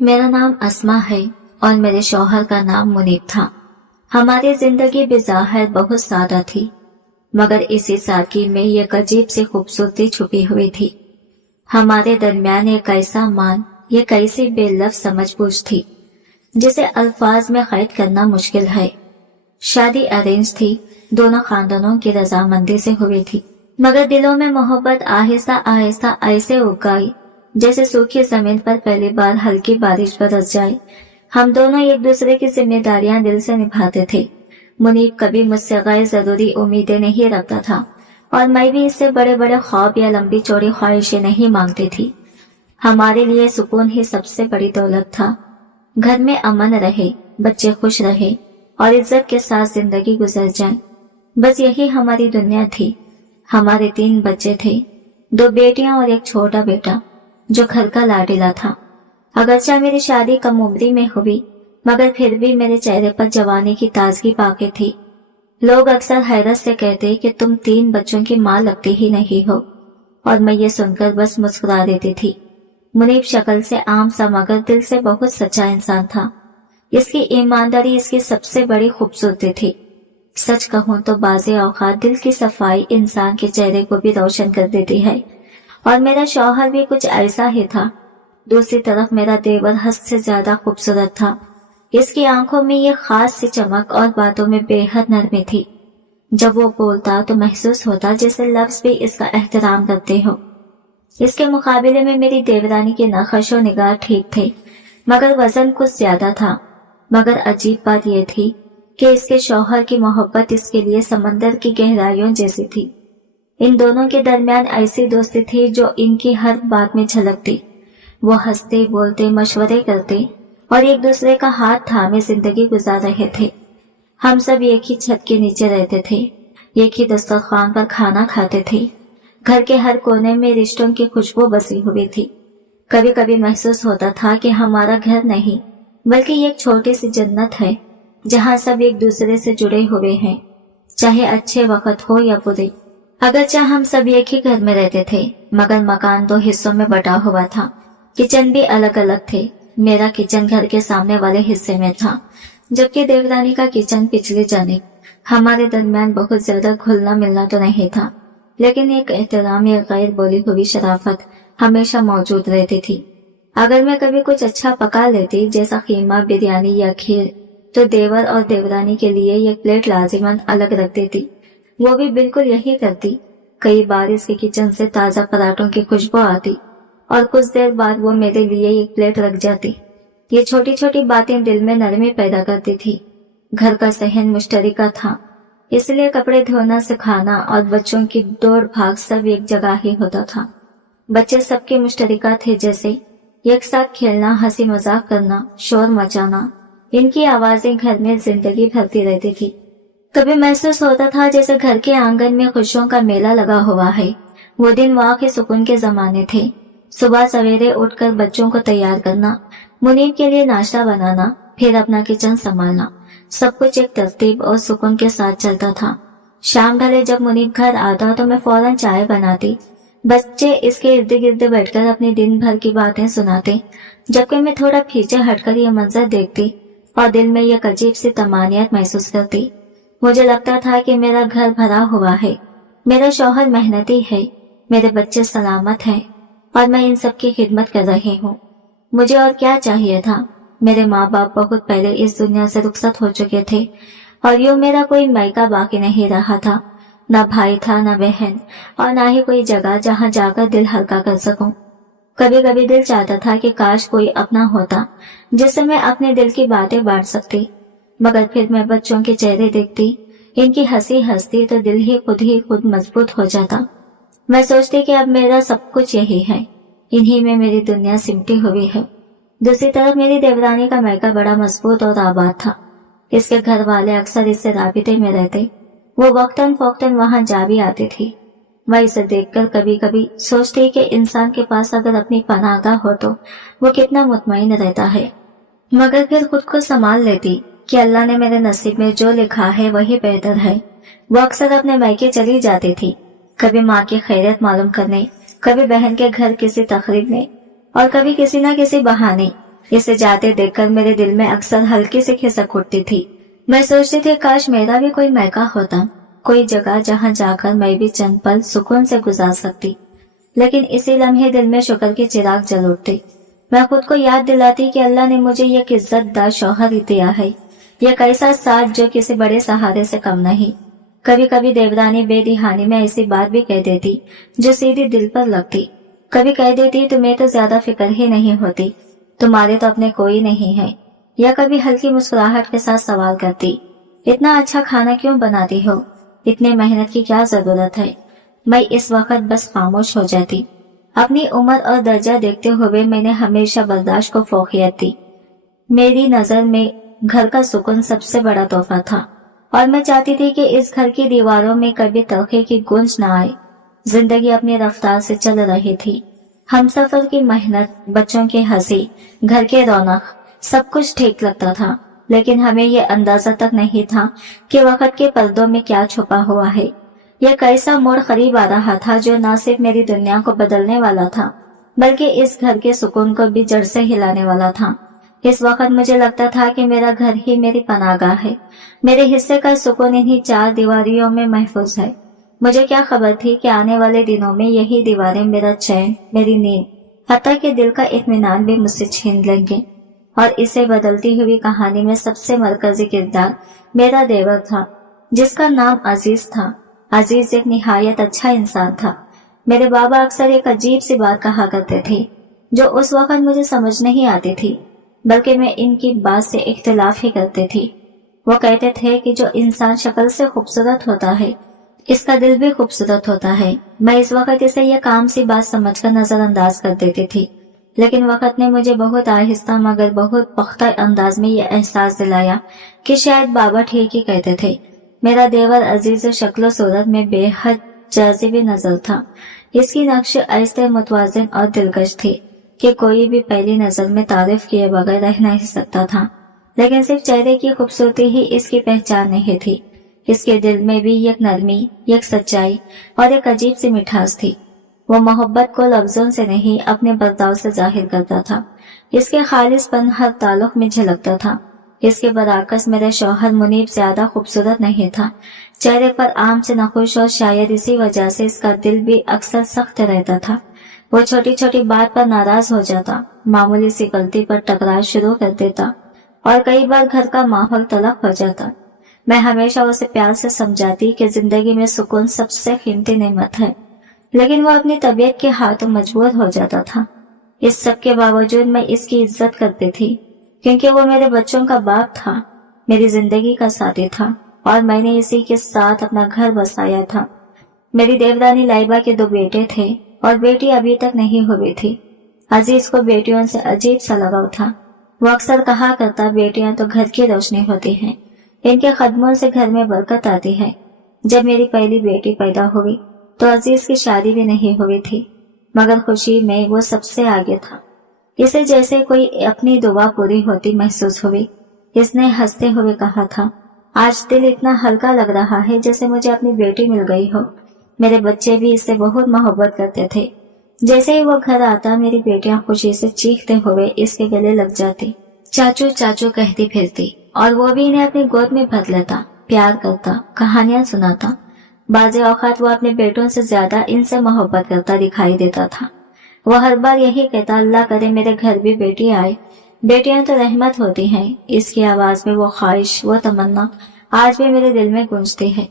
मेरा नाम अस्मा है और मेरे शौहर का नाम मुनीब था। हमारी जिंदगी बेज़ाहिर बहुत सादा थी, मगर इसी सादगी में एक अजीब सी खूबसूरती छुपी हुई थी। हमारे दरमियान एक ऐसा मान, एक ऐसी बेलफ्ज़ समझबूझ थी जिसे अल्फाज में कैद करना मुश्किल है। शादी अरेंज थी, दोनों खानदानों की रजामंदी से हुई थी, मगर दिलों में मोहब्बत आहिस्ता आहिस्ता ऐसे उग गई जैसे सूखी जमीन पर पहली बार हल्की बारिश बरस जाए। हम दोनों एक दूसरे की जिम्मेदारियां दिल से निभाते थे। मुनीब कभी मुझसे गैर जरूरी उम्मीदें नहीं रखता था और मैं भी इससे बड़े बड़े ख्वाब या लंबी चौड़ी ख्वाहिशें नहीं मांगती थी। हमारे लिए सुकून ही सबसे बड़ी दौलत था। घर में अमन रहे, बच्चे खुश रहे और इज्जत के साथ जिंदगी गुजर जाए, बस यही हमारी दुनिया थी। हमारे 3 बच्चे थे, 2 बेटियां और एक छोटा बेटा जो घर का लाडला था। अगरचे मेरी शादी कम उम्री में हुई, मगर फिर भी मेरे चेहरे पर जवानी की ताजगी बाकी थी। लोग अक्सर हैरत से कहते कि तुम 3 बच्चों की माँ लगती ही नहीं हो, और मैं ये सुनकर बस मुस्कुरा देती थी। मुनीब शक्ल से आम सा मगर दिल से बहुत सच्चा इंसान था। इसकी ईमानदारी इसकी सबसे बड़ी खूबसूरती थी। सच कहूँ तो बाज़े औक़ात दिल की सफाई इंसान के चेहरे को भी रोशन कर देती है, और मेरा शौहर भी कुछ ऐसा ही था। दूसरी तरफ मेरा देवर हद से ज्यादा खूबसूरत था। इसकी आंखों में ये खास सी चमक और बातों में बेहद नरमी थी। जब वो बोलता तो महसूस होता जैसे लफ्ज भी इसका एहतराम करते हो। इसके मुकाबले में मेरी देवरानी के नक्शो निगार ठीक थे, मगर वजन कुछ ज्यादा था। मगर अजीब बात यह थी कि इसके शौहर की मोहब्बत इसके लिए समंदर की गहराइयों जैसी थी। इन दोनों के दरमियान ऐसी दोस्ती थी जो इनकी हर बात में झलकती। वो हंसते बोलते मशवरे करते और एक दूसरे का हाथ थामे जिंदगी गुजार रहे थे। हम सब एक ही छत के नीचे रहते थे, एक ही दस्तरखान पर खाना खाते थे। घर के हर कोने में रिश्तों की खुशबू बसी हुई थी। कभी कभी महसूस होता था कि हमारा घर नहीं बल्कि एक छोटी सी जन्नत है, जहाँ सब एक दूसरे से जुड़े हुए हैं, चाहे अच्छे वक्त हो या बुरे। अगरचे हम सब एक ही घर में रहते थे, मगर मकान 2 हिस्सों में बटा हुआ था। किचन भी अलग अलग थे। मेरा किचन घर के सामने वाले हिस्से में था, जबकि देवरानी का किचन पिछली जानिब। हमारे दरमियान बहुत ज्यादा घुलना मिलना तो नहीं था, लेकिन एक एहतराम या गैर बोली हुई शराफत हमेशा मौजूद रहती थी। अगर मैं कभी कुछ अच्छा पका लेती, जैसा कीमा, बिरयानी या खीर, तो देवर और देवरानी के लिए एक प्लेट लाजिमन अलग रख देती। वो भी बिल्कुल यही करती। कई बार इसके किचन से ताजा पराठों की खुशबू आती और कुछ देर बाद वो मेरे लिए एक प्लेट रख जाती। ये छोटी छोटी बातें दिल में नरमी पैदा करती थी। घर का सहन मुश्तरका था, इसलिए कपड़े धोना, सिखाना और बच्चों की दौड़ भाग सब एक जगह ही होता था। बच्चे सबके मुश्तरका थे, जैसे एक साथ खेलना, हंसी मजाक करना, शोर मचाना। इनकी आवाजें घर में जिंदगी भरती रहती थी। कभी महसूस होता था जैसे घर के आंगन में खुशियों का मेला लगा हुआ है। वो दिन वाकई सुकून के जमाने थे। सुबह सवेरे उठकर बच्चों को तैयार करना, मुनीब के लिए नाश्ता बनाना, फिर अपना किचन संभालना, सब कुछ एक तरतीब और सुकून के साथ चलता था। शाम ढले जब मुनीब घर आता तो मैं फौरन चाय बनाती। बच्चे इसके इर्द गिर्द बैठकर अपनी दिन भर की बातें सुनाते, जबकि मैं थोड़ा पीछे हटकर यह मंजर देखती और दिल में एक अजीब सी तमानियत महसूस करती। मुझे लगता था कि मेरा घर भरा हुआ है, मेरा शौहर मेहनती है, मेरे बच्चे सलामत हैं और मैं इन सब की खिदमत कर रही हूँ। मुझे और क्या चाहिए था। मेरे माँ बाप बहुत पहले इस दुनिया से रुखसत हो चुके थे और यूं मेरा कोई मायका बाकी नहीं रहा था। न भाई था, न बहन, और न ही कोई जगह जहाँ जाकर दिल हल्का कर सकूं। कभी कभी दिल चाहता था कि काश कोई अपना होता जिससे मैं अपने दिल की बातें बांट सकती, मगर फिर मैं बच्चों के चेहरे देखती, इनकी हंसी हंसती तो दिल ही खुद मजबूत हो जाता। मैं सोचती कि अब मेरा सब कुछ यही है, इन्हीं में मेरी दुनिया सिमटी हुई है। दूसरी तरफ मेरी देवरानी का मायका बड़ा मजबूत और आबाद था। इसके घर वाले अक्सर इससे राबिते में रहते। वो वक्तन फौक्तन वहां जा भी आती थी। मैं इसे देखकर कभी कभी सोचती कि इंसान के पास अगर अपनी पनाहगाह हो तो वो कितना मुतमईन रहता है, मगर फिर खुद को संभाल लेती कि अल्लाह ने मेरे नसीब में जो लिखा है वही बेहतर है। वो अक्सर अपने मायके चली जाती थी, कभी माँ की खैरियत मालूम करने, कभी बहन के घर किसी तकरीब में, और कभी किसी न किसी बहाने। इसे जाते देखकर मेरे दिल में अक्सर हल्की सी खिसक उठती थी। मैं सोचती थी काश मेरा भी कोई मैका होता, कोई जगह जहाँ जाकर मैं भी चंद पल सुकून से गुजार सकती। लेकिन इसी लम्हे दिल में शुक्र के चिराग जल उठते। मैं खुद को याद दिलाती कि अल्लाह ने मुझे एक इज्जतदार शौहर दिया है, यह कैसा साथ जो किसी बड़े सहारे से कम नहीं। कभी कभी देवरानी बेदिहानी में ऐसी बात भी कह देती जो सीधी दिल पर लगती। कभी कह देती तुम्हें तो ज्यादा फिक्र ही नहीं होती, तुम्हारे तो अपने कोई नहीं है। या कभी हल्की मुस्कुराहट के साथ सवाल करती, इतना अच्छा खाना क्यों बनाती हो, इतने मेहनत की क्या जरूरत है। मैं इस वक्त बस खामोश हो जाती। अपनी उम्र और दर्जा देखते हुए मैंने हमेशा बर्दाश्त को फौकियत दी। मेरी नजर में घर का सुकून सबसे बड़ा तोहफा था और मैं चाहती थी कि इस घर की दीवारों में कभी तलखे की गूंज न आए। जिंदगी अपनी रफ्तार से चल रही थी। हमसफर की मेहनत, बच्चों की हंसी, घर के रौनक, सब कुछ ठीक लगता था, लेकिन हमें ये अंदाजा तक नहीं था कि वक्त के पर्दों में क्या छुपा हुआ है। यह कैसा मोड़ करीब आ रहा था जो न सिर्फ मेरी दुनिया को बदलने वाला था, बल्कि इस घर के सुकून को भी जड़ से हिलाने वाला था। इस वक्त मुझे लगता था कि मेरा घर ही मेरी पनाहगाह है, मेरे हिस्से का सुकून इन्हीं चार दीवारियों में महफूज है। मुझे क्या खबर थी कि आने वाले दिनों में यही दीवारें मेरा चैन, मेरी नींद, हत्ता के दिल का इत्मीनान भी मुझसे छीन लेंगे। और इसे बदलती हुई कहानी में सबसे मरकजी किरदार मेरा देवर था, जिसका नाम अजीज था। अजीज एक निहायत अच्छा इंसान था। मेरे बाबा अक्सर एक अजीब सी बात कहा करते थे जो उस वक्त मुझे समझ नहीं आती थी, बल्कि मैं इनकी बात से इख्तिलाफ ही करती थी। वो कहते थे कि जो इंसान शक्ल से खूबसूरत होता है, इसका दिल भी खूबसूरत होता है। मैं इस वक्त इसे यह काम सी बात समझकर नजरअंदाज कर देती थी, लेकिन वक्त ने मुझे बहुत आहिस्ता मगर बहुत पुख्ता अंदाज में यह एहसास दिलाया कि शायद बाबा ठीक ही कहते थे। मेरा देवर अजीज शक्ल सूरत में बेहद जाज़िबी नजर था। इसकी नक्श ऐसे मुतवाज़िन और दिलकश थी कि कोई भी पहली नजर में तारीफ किए बगैर रह नहीं सकता था। लेकिन सिर्फ चेहरे की खूबसूरती ही इसकी पहचान नहीं थी, इसके दिल में भी एक नरमी, एक सच्चाई और एक अजीब सी मिठास थी। वो मोहब्बत को लफ्जों से नहीं अपने बर्ताव से जाहिर करता था। इसके खालिसपन हर ताल्लुक में झलकता था। इसके बरअक्स मेरा शौहर मुनीब ज्यादा खूबसूरत नहीं था। चेहरे पर आम से नखुश और शायद इसी वजह से इसका दिल भी अक्सर सख्त रहता था। वो छोटी छोटी बात पर नाराज हो जाता, मामूली सी गलती पर टकरार शुरू कर देता और कई बार घर का माहौल तलख हो जाता। मैं हमेशा उसे प्यार से समझाती कि जिंदगी में सुकून सबसे कीमती नेमत है, लेकिन वो अपनी तबीयत के हाथों मजबूर हो जाता था। इस सब के बावजूद मैं इसकी इज्जत करती थी, क्योंकि वो मेरे बच्चों का बाप था, मेरी जिंदगी का साथी था और मैंने इसी के साथ अपना घर बसाया था। मेरी देवरानी लाइबा के 2 बेटे थे और बेटी अभी तक नहीं हुई थी। अजीज को बेटियों से अजीब सा लगाव था। वो अक्सर कहा करता, बेटियां तो घर की रोशनी होती हैं, इनके कदमों से घर में बरकत आती है। जब मेरी पहली बेटी पैदा हुई तो अजीज की शादी भी नहीं हुई थी, मगर खुशी में वो सबसे आगे था। इसे जैसे कोई अपनी दुआ पूरी होती महसूस हुई। इसने हंसते हुए कहा था, आज दिल इतना हल्का लग रहा है जैसे मुझे अपनी बेटी मिल गई हो। मेरे बच्चे भी इससे बहुत मोहब्बत करते थे। जैसे ही वो घर आता, मेरी बेटियां खुशी से चीखते हुए इसके गले लग जाती, चाचू चाचू कहती फिरती और वो भी इन्हें अपनी गोद में भर लेता, प्यार करता, कहानियां सुनाता। बाज़ औक़ात वो अपने बेटों से ज्यादा इनसे मोहब्बत करता दिखाई देता था। वो हर बार यही कहता, अल्लाह करे मेरे घर भी बेटी आए, बेटियां तो रहमत होती हैं। इसकी आवाज में वो ख्वाहिश, वो तमन्ना आज भी मेरे दिल में गूंजती है।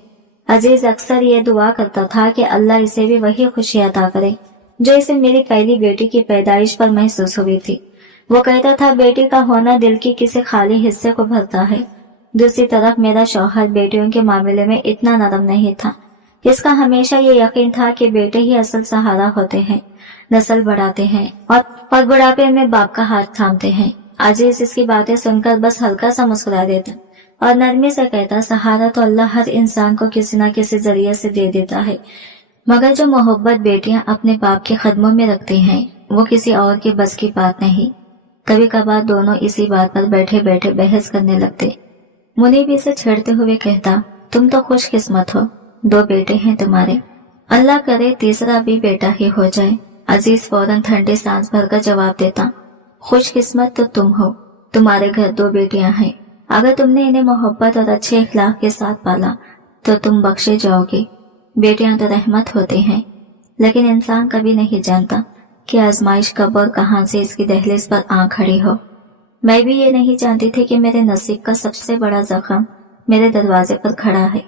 अजीज अक्सर ये दुआ करता था कि अल्लाह इसे भी वही खुशी अता करे जो इसे मेरी पहली बेटी की पैदाइश पर महसूस हुई थी। वो कहता था, बेटी का होना दिल की किसी खाली हिस्से को भरता है। दूसरी तरफ मेरा शौहर बेटियों के मामले में इतना नरम नहीं था। इसका हमेशा ये यकीन था कि बेटे ही असल सहारा होते हैं, नस्ल बढ़ाते हैं और बुढ़ापे में बाप का हाथ थामते हैं। अजीज इसकी बातें सुनकर बस हल्का सा मुस्कुरा देता और नरमी से कहता, सहारा तो अल्लाह हर इंसान को किसी न किसी जरिए से दे देता है, मगर जो मोहब्बत बेटियां अपने बाप के कदमों में रखती हैं, वो किसी और के बस की बात नहीं। कभी कभार दोनों इसी बात पर बैठे बैठे बहस करने लगते। मुनीब इसे छेड़ते हुए कहता, तुम तो खुशकिस्मत हो, 2 बेटे हैं तुम्हारे, अल्लाह करे तीसरा भी बेटा ही हो जाए। अजीज फौरन ठंडी सांस भरकर जवाब देता, खुश किस्मत तो तुम हो, तुम्हारे घर 2 बेटियां हैं। अगर तुमने इन्हें मोहब्बत और अच्छे इखलाक के साथ पाला तो तुम बख्शे जाओगे। बेटियां तो रहमत होती हैं, लेकिन इंसान कभी नहीं जानता कि आजमाइश कब और कहां से इसकी दहलीज पर आ खड़ी हो। मैं भी ये नहीं जानती थी कि मेरे नसीब का सबसे बड़ा जख्म मेरे दरवाजे पर खड़ा है।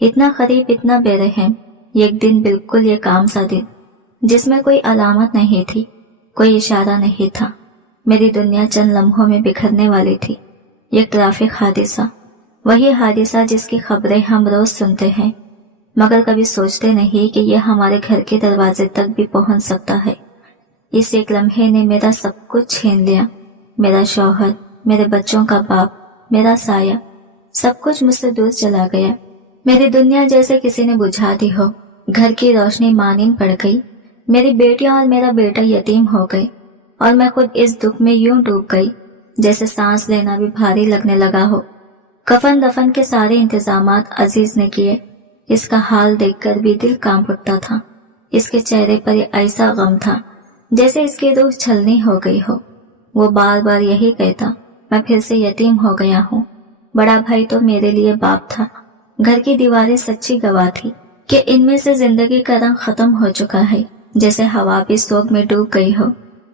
इतना करीब, इतना बेरहम। एक दिन, बिल्कुल ये काम सा दिन, जिसमें कोई अलामत नहीं थी, कोई इशारा नहीं था। मेरी दुनिया चंद लम्हों में बिखरने वाली थी। एक ट्रैफिक हादसा, वही हादसा जिसकी खबरें हम रोज सुनते हैं, मगर कभी सोचते नहीं कि यह हमारे घर के दरवाजे तक भी पहुंच सकता है। इस एक लम्हे ने मेरा सब कुछ छीन लिया। मेरा शौहर, मेरे बच्चों का बाप, मेरा साया, सब कुछ मुझसे दूर चला गया। मेरी दुनिया जैसे किसी ने बुझा दी हो। घर की रोशनी मानिन पड़ गई। मेरी बेटियां और मेरा बेटा यतीम हो गए और मैं खुद इस दुख में यूं डूब गई जैसे सांस लेना भी भारी लगने लगा हो। कफन दफन के सारे इंतजामात अजीज ने किए। इसका हाल देखकर भी दिल कांप उठता था। इसके चेहरे पर ऐसा गम था जैसे इसकी रूह छलनी हो गई हो। वो बार बार यही कहता, मैं फिर से यतीम हो गया हूँ। बड़ा भाई तो मेरे लिए बाप था। घर की दीवारें सच्ची गवाह थी कि इनमें से जिंदगी का रंग खत्म हो चुका है, जैसे हवा भी सोग में डूब गई हो।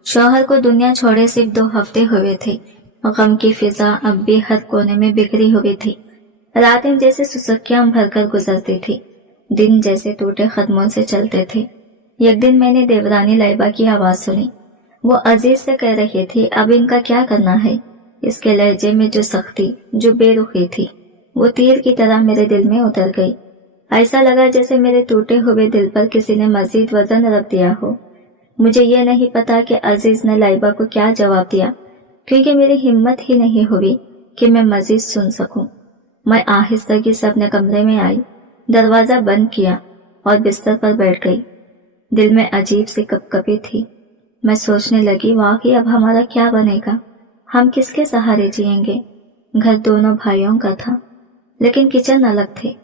शौहर को दुनिया छोड़े सिर्फ 2 हफ्ते हुए थे। गम की फिजा अब भी हर कोने में बिखरी हुई थी। रातें जैसे सुसुकियां भरकर गुजरती थी, दिन जैसे टूटे कदमों से चलते थे। एक दिन मैंने देवरानी लाइबा की आवाज सुनी। वो अजीज से कह रही थी, अब इनका क्या करना है। इसके लहजे में जो सख्ती, जो बेरुखी थी, वो तीर की तरह मेरे दिल में उतर गई। ऐसा लगा जैसे मेरे टूटे हुए दिल पर किसी ने मजीद वजन रख दिया हो। मुझे ये नहीं पता कि अजीज ने लाइबा को क्या जवाब दिया, क्योंकि मेरी हिम्मत ही नहीं हुई कि मैं मजीद सुन सकूं। मैं आहिस्ता से अपने कमरे में आई, दरवाजा बंद किया और बिस्तर पर बैठ गई। दिल में अजीब सी कपकपी थी। मैं सोचने लगी, वाकई अब हमारा क्या बनेगा, हम किसके सहारे जिएंगे। घर दोनों भाइयों का था, लेकिन किचन अलग थे।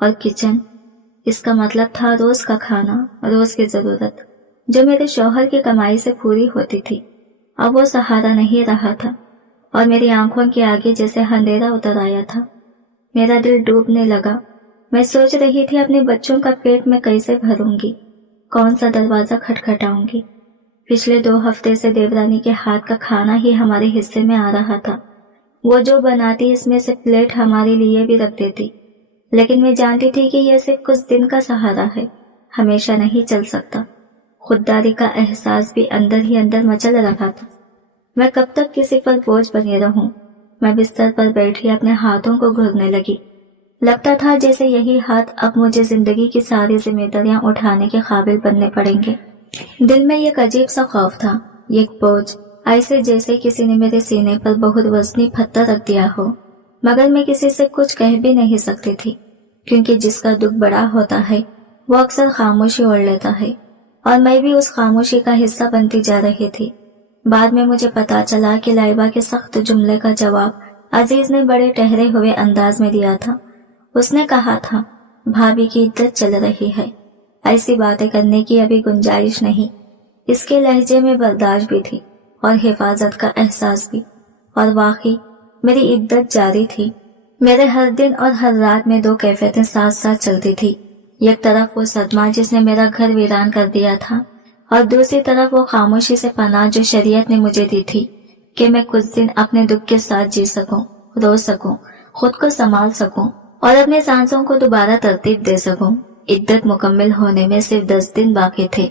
और किचन, इसका मतलब था रोज का खाना, रोज की जरूरत, जो मेरे शौहर की कमाई से पूरी होती थी। अब वो सहारा नहीं रहा था और मेरी आंखों के आगे जैसे अंधेरा उतर आया था। मेरा दिल डूबने लगा। मैं सोच रही थी अपने बच्चों का पेट में कैसे भरूंगी, कौन सा दरवाजा खटखटाऊंगी। पिछले 2 हफ्ते से देवरानी के हाथ का खाना ही हमारे हिस्से में आ रहा था। वो जो बनाती इसमें से प्लेट हमारे लिए भी रख देती, लेकिन मैं जानती थी कि यह सिर्फ कुछ दिन का सहारा है, हमेशा नहीं चल सकता। खुददारी का एहसास भी अंदर ही अंदर मचल रहा था। मैं कब तक किसी पर बोझ बने रहूं। मैं बिस्तर पर बैठी अपने हाथों को घूरने लगी। लगता था जैसे यही हाथ अब मुझे जिंदगी की सारी जिम्मेदारियां उठाने के काबिल बनने पड़ेंगे। दिल में एक अजीब सा खौफ था, एक बोझ, ऐसे जैसे किसी ने मेरे सीने पर बहुत वजनी पत्थर रख दिया हो। मगर मैं किसी से कुछ कह भी नहीं सकती थी, क्योंकि जिसका दुख बड़ा होता है वो अक्सर खामोशी ओढ़ लेता है, और मैं भी उस खामोशी का हिस्सा बनती जा रही थी। बाद में मुझे पता चला कि लाइबा के सख्त जुमले का जवाब अजीज ने बड़े ठहरे हुए अंदाज में दिया था। उसने कहा था, भाभी की इद्दत चल रही है, ऐसी बातें करने की अभी गुंजाइश नहीं। इसके लहजे में बर्दाश्त भी थी और हिफाजत का एहसास भी। और वाकई मेरी इद्दत जारी थी। मेरे हर दिन और हर रात में 2 कैफियतें साथ साथ चलती थी। एक तरफ वो सदमा जिसने मेरा घर वीरान कर दिया था, और दूसरी तरफ वो खामोशी से पनाह जो शरीयत ने मुझे दी थी कि मैं कुछ दिन अपने दुख के साथ जी सकूं, रो सकूं, खुद को संभाल सकूं और अपने सांसों को दोबारा तरतीब दे सकूं। इद्दत मुकम्मल होने में सिर्फ 10 दिन बाकी थे,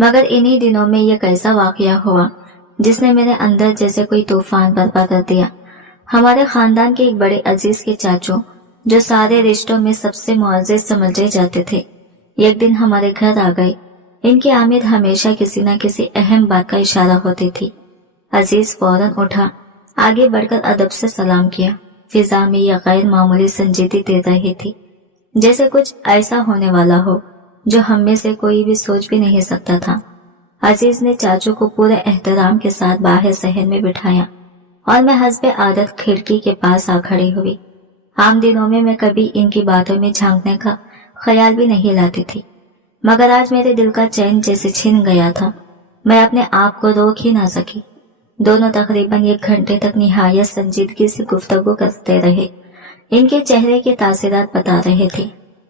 मगर इन्हीं दिनों में यह कैसा वाकया हुआ जिसने मेरे अंदर जैसे कोई तूफान बर्पा कर दिया। हमारे खानदान के एक बड़े अजीज के चाचू, जो सारे रिश्तों में सबसे मुअज़्ज़ज़ समझे जाते थे, एक दिन हमारे घर आ गए। इनकी आमद हमेशा किसी न किसी अहम बात का इशारा होती थी। अजीज फौरन उठा, आगे बढ़कर अदब से सलाम किया। फिजा में यह गैर मामूली संजीदगी दे रही थी, जैसे कुछ ऐसा होने वाला हो जो हम में से कोई भी सोच भी नहीं सकता था। अजीज ने चाचू को पूरे एहतराम के साथ बाहर शहर में बिठाया और मैं हस्बे आदत खिड़की के पास आ खड़ी हुई। आम दिनों में मैं कभी इनकी बातों में झांकने का ख्याल भी नहीं लाती थी, मगर आज मेरे दिल का चैन जैसे छिन गया था। मैं अपने आप को रोक ही ना सकी। दोनों तकरीबन 1 घंटे तक निहायत संजीदगी से गुफ्तगू करते रहे। इनके चेहरे के तासीरात बता रहे थे